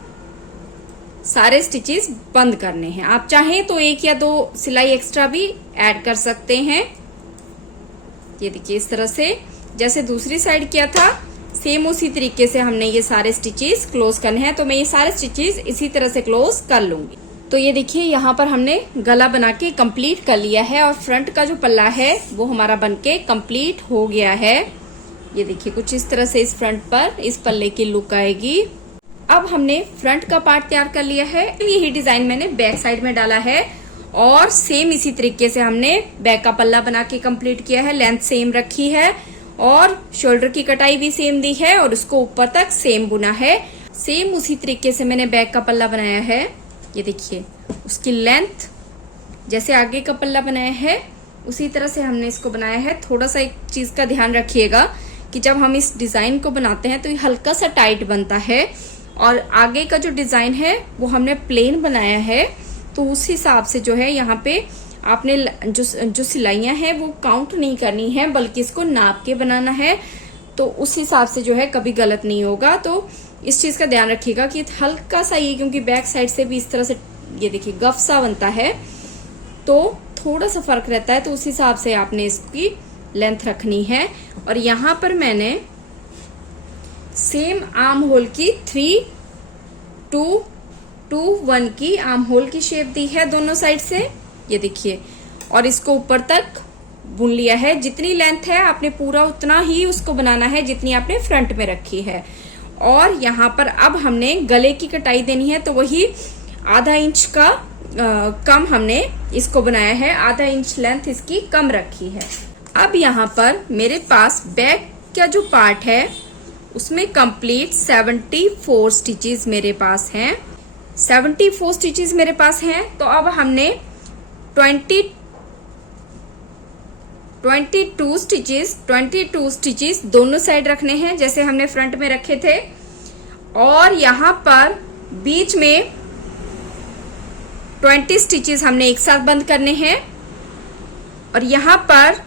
सारे स्टिचेस बंद करने हैं। आप चाहें तो 1 या 2 सिलाई एक्स्ट्रा भी ऐड कर सकते हैं। ये देखिए इस तरह से जैसे दूसरी साइड किया था सेम उसी तरीके से हमने ये सारे स्टिचेस क्लोज करने हैं। तो मैं ये सारे स्टिचेस इसी तरह से क्लोज कर लूंगी। तो ये देखिए यहाँ पर हमने गला बना के कंप्लीट कर लिया है और फ्रंट का जो पल्ला है वो हमारा बनके कंप्लीट हो गया है। ये देखिए कुछ इस तरह से इस फ्रंट पर इस पल्ले की लुक आएगी। अब हमने फ्रंट का पार्ट तैयार कर लिया है। यही डिजाइन मैंने बैक साइड में डाला है और सेम इसी तरीके से हमने बैक का पल्ला बना के कंप्लीट किया है। लेंथ सेम रखी है और शोल्डर की कटाई भी सेम दी है और उसको ऊपर तक सेम बुना है। सेम उसी तरीके से मैंने बैक का पल्ला बनाया है। ये देखिए उसकी लेंथ जैसे आगे का पल्ला बनाया है उसी तरह से हमने इसको बनाया है। थोड़ा सा एक चीज का ध्यान रखिएगा कि जब हम इस डिजाइन को बनाते हैं तो ये हल्का सा टाइट बनता है और आगे का जो डिजाइन है वो हमने प्लेन बनाया है। तो उस हिसाब से जो है यहाँ पे आपने जो सिलाइयां हैं वो काउंट नहीं करनी है बल्कि इसको नाप के बनाना है। तो उस हिसाब से जो है कभी गलत नहीं होगा। तो इस चीज का ध्यान रखिएगा कि हल्का सा ये, क्योंकि बैक साइड से भी इस तरह से ये देखिए गफ सा बनता है तो थोड़ा सा फर्क रहता है। तो उस हिसाब से आपने इसकी लेंथ रखनी है। और यहाँ पर मैंने सेम आर्म होल की 3 2 2 1 की आर्म होल की शेप दी है दोनों साइड से। ये देखिए और इसको ऊपर तक बुन लिया है। जितनी लेंथ है आपने पूरा उतना ही उसको बनाना है जितनी आपने फ्रंट में रखी है। और यहाँ पर अब हमने गले की कटाई देनी है तो वही ½ इंच का कम हमने इसको बनाया है। ½ इंच लेंथ इसकी कम रखी है। अब यहाँ पर मेरे पास बैक का जो पार्ट है उसमें कंप्लीट 74 स्टिचेस मेरे पास हैं। 74 स्टिचेस मेरे पास हैं। तो अब हमने 22 स्टिचेस दोनों साइड रखने हैं जैसे हमने फ्रंट में रखे थे। और यहाँ पर बीच में 20 स्टिचेस हमने एक साथ बंद करने हैं। और यहाँ पर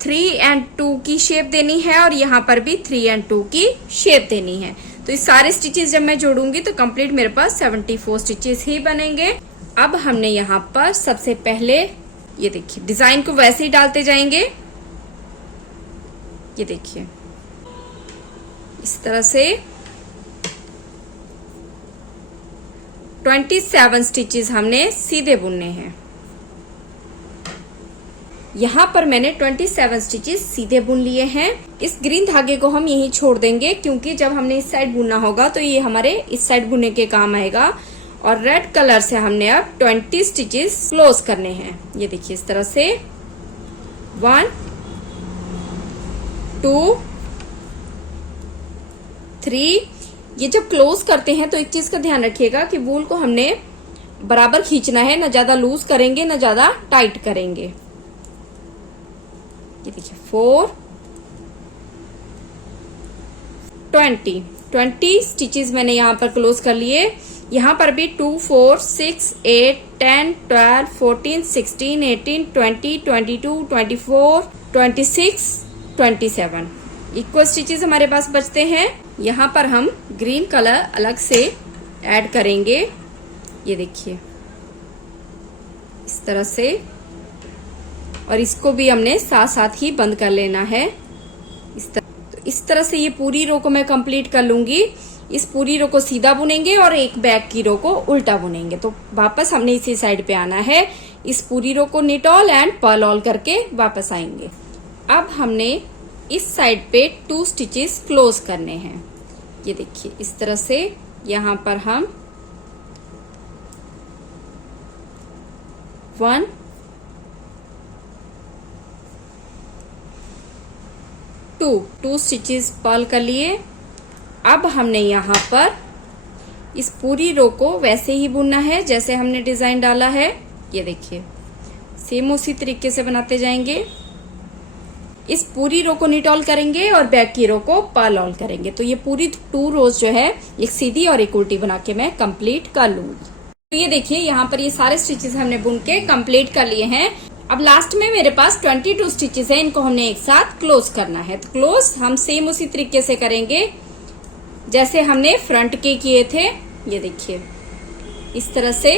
3 and 2 की शेप देनी है और यहाँ पर भी 3 and 2 की शेप देनी है। तो इस सारे स्टिचेस जब मैं जोड़ूंगी तो कंप्लीट मेरे पास 74 स्टिचेस ही बनेंगे। अब हमने यहाँ पर सबसे पहले ये देखिए डिजाइन को वैसे ही डालते जाएंगे। ये देखिए इस तरह से 27 स्टिचेस हमने सीधे बुनने हैं। यहाँ पर मैंने 27 स्टिचेस सीधे बुन लिए हैं। इस ग्रीन धागे को हम यहीं छोड़ देंगे क्योंकि जब हमने इस साइड बुनना होगा तो ये हमारे इस साइड बुनने के काम आएगा। और रेड कलर से हमने अब 20 स्टिचेस क्लोज करने हैं। ये देखिए इस तरह से 1 2 3। ये जब क्लोज करते हैं तो एक चीज का ध्यान रखिएगा कि वूल को हमने बराबर खींचना है, ना ज्यादा लूज करेंगे ना ज्यादा टाइट करेंगे। ये देखिए 4 20 स्टिचेस मैंने यहाँ पर क्लोज कर लिए। यहाँ पर भी 2 4 6 8 10 12 14 16 18 20 22 24 26 27 इक्वल स्टिचेस हमारे पास बचते हैं। यहाँ पर हम ग्रीन कलर अलग से ऐड करेंगे। ये देखिए इस तरह से, और इसको भी हमने साथ साथ ही बंद कर लेना है। इस तरह से ये पूरी रो को मैं कंप्लीट कर लूंगी। इस पूरी रो को सीधा बुनेंगे और एक बैक की रो को उल्टा बुनेंगे। तो वापस हमने इसी साइड पे आना है। इस पूरी रो को knit all and purl all करके वापस आएंगे। अब हमने इस साइड पे 2 स्टिचेस क्लोज करने हैं। ये देखिए इस तरह से यहाँ पर हम 1 2 स्टिचेस पर्ल कर लिए। अब हमने यहाँ पर इस पूरी रो को वैसे ही बुनना है जैसे हमने डिजाइन डाला है। ये देखिए सेम उसी तरीके से बनाते जाएंगे। इस पूरी रो को नीट ऑल करेंगे और बैक की रो को पर्ल ऑल करेंगे। तो ये पूरी 2 रोज जो है एक सीधी और एक उल्टी बना के मैं कंप्लीट कर लूंगी। तो ये देखिए यहाँ पर ये सारे स्टिचेस हमने बुन के कंप्लीट कर लिए हैं। अब लास्ट में मेरे पास 22 स्टिचेस है, इनको हमने एक साथ क्लोज करना है। तो क्लोज हम सेम उसी तरीके से करेंगे जैसे हमने फ्रंट के किए थे। ये देखिए इस तरह से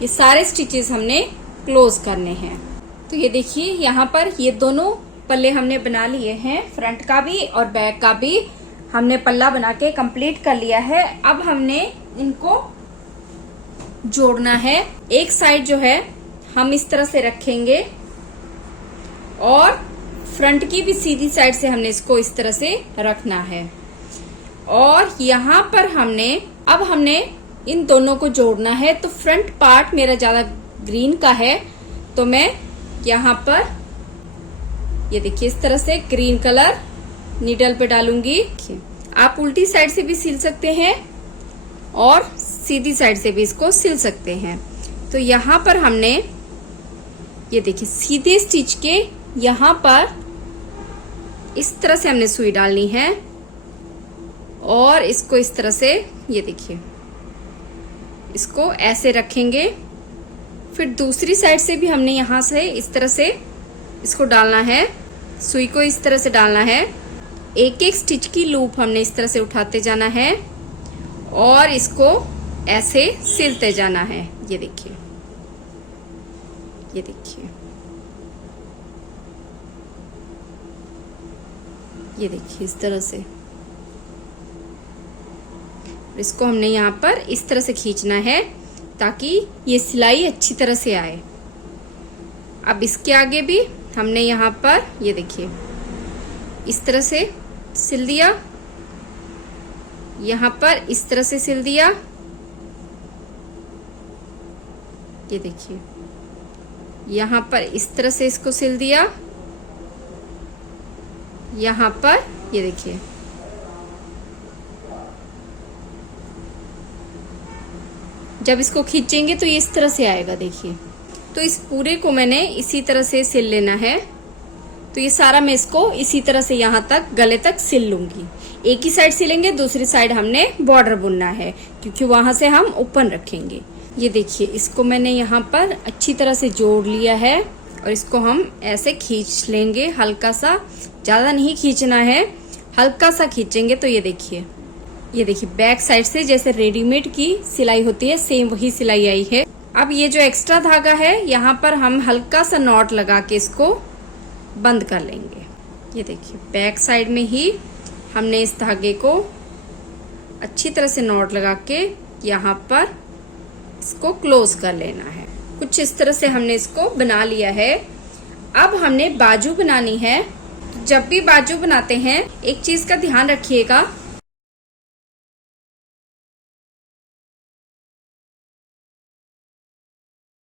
ये सारे स्टिचेस हमने क्लोज करने हैं। तो ये देखिए यहाँ पर ये दोनों पल्ले हमने बना लिए हैं, फ्रंट का भी और बैक का भी हमने पल्ला बना के कंप्लीट कर लिया है। अब हमने इनको जोड़ना है। एक साइड जो है हम इस तरह से रखेंगे और फ्रंट की भी सीधी साइड से हमने इसको इस तरह से रखना है। और यहाँ पर हमने इन दोनों को जोड़ना है। तो फ्रंट पार्ट मेरा ज्यादा ग्रीन का है तो मैं यहाँ पर ये देखिए इस तरह से ग्रीन कलर नीडल पे डालूंगी। आप उल्टी साइड से भी सिल सकते हैं और सीधी साइड से भी इसको सिल सकते हैं। तो यहाँ पर हमने ये देखिए सीधे स्टिच के यहाँ पर इस तरह से हमने सुई डालनी है और इसको इस तरह से ये देखिए इसको ऐसे रखेंगे। फिर दूसरी साइड से भी हमने यहाँ से इस तरह से इसको डालना है, सुई को इस तरह से डालना है। एक एक स्टिच की लूप हमने इस तरह से उठाते जाना है और इसको ऐसे सिलते जाना है। ये देखिए ये देखिए ये देखिए इस तरह से इसको हमने यहाँ पर इस तरह से खींचना है ताकि ये सिलाई अच्छी तरह से आए। अब इसके आगे भी हमने यहाँ पर ये देखिए इस तरह से सिल दिया, यहाँ पर इस तरह से सिल दिया। ये देखिए यहाँ पर इस तरह से इसको सिल दिया, यहाँ पर ये देखिए जब इसको खींचेंगे तो ये इस तरह से आएगा। देखिए तो इस पूरे को मैंने इसी तरह से सिल लेना है। तो ये सारा मैं इसको इसी तरह से यहाँ तक गले तक सिल लूंगी। एक ही साइड सिलेंगे, दूसरी साइड हमने बॉर्डर बुनना है क्योंकि वहां से हम ओपन रखेंगे। ये देखिए इसको मैंने यहाँ पर अच्छी तरह से जोड़ लिया है और इसको हम ऐसे खींच लेंगे। हल्का सा, ज्यादा नहीं खींचना है, हल्का सा खींचेंगे। तो ये देखिए बैक साइड से जैसे रेडीमेड की सिलाई होती है सेम वही सिलाई आई है। अब ये जो एक्स्ट्रा धागा है यहाँ पर हम हल्का सा नॉट लगा के इसको बंद कर लेंगे। ये देखिए बैक साइड में ही हमने इस धागे को अच्छी तरह से नॉट लगा के यहाँ पर इसको क्लोज कर लेना है। कुछ इस तरह से हमने इसको बना लिया है। अब हमने बाजू बनानी है। जब भी बाजू बनाते हैं एक चीज का ध्यान रखिएगा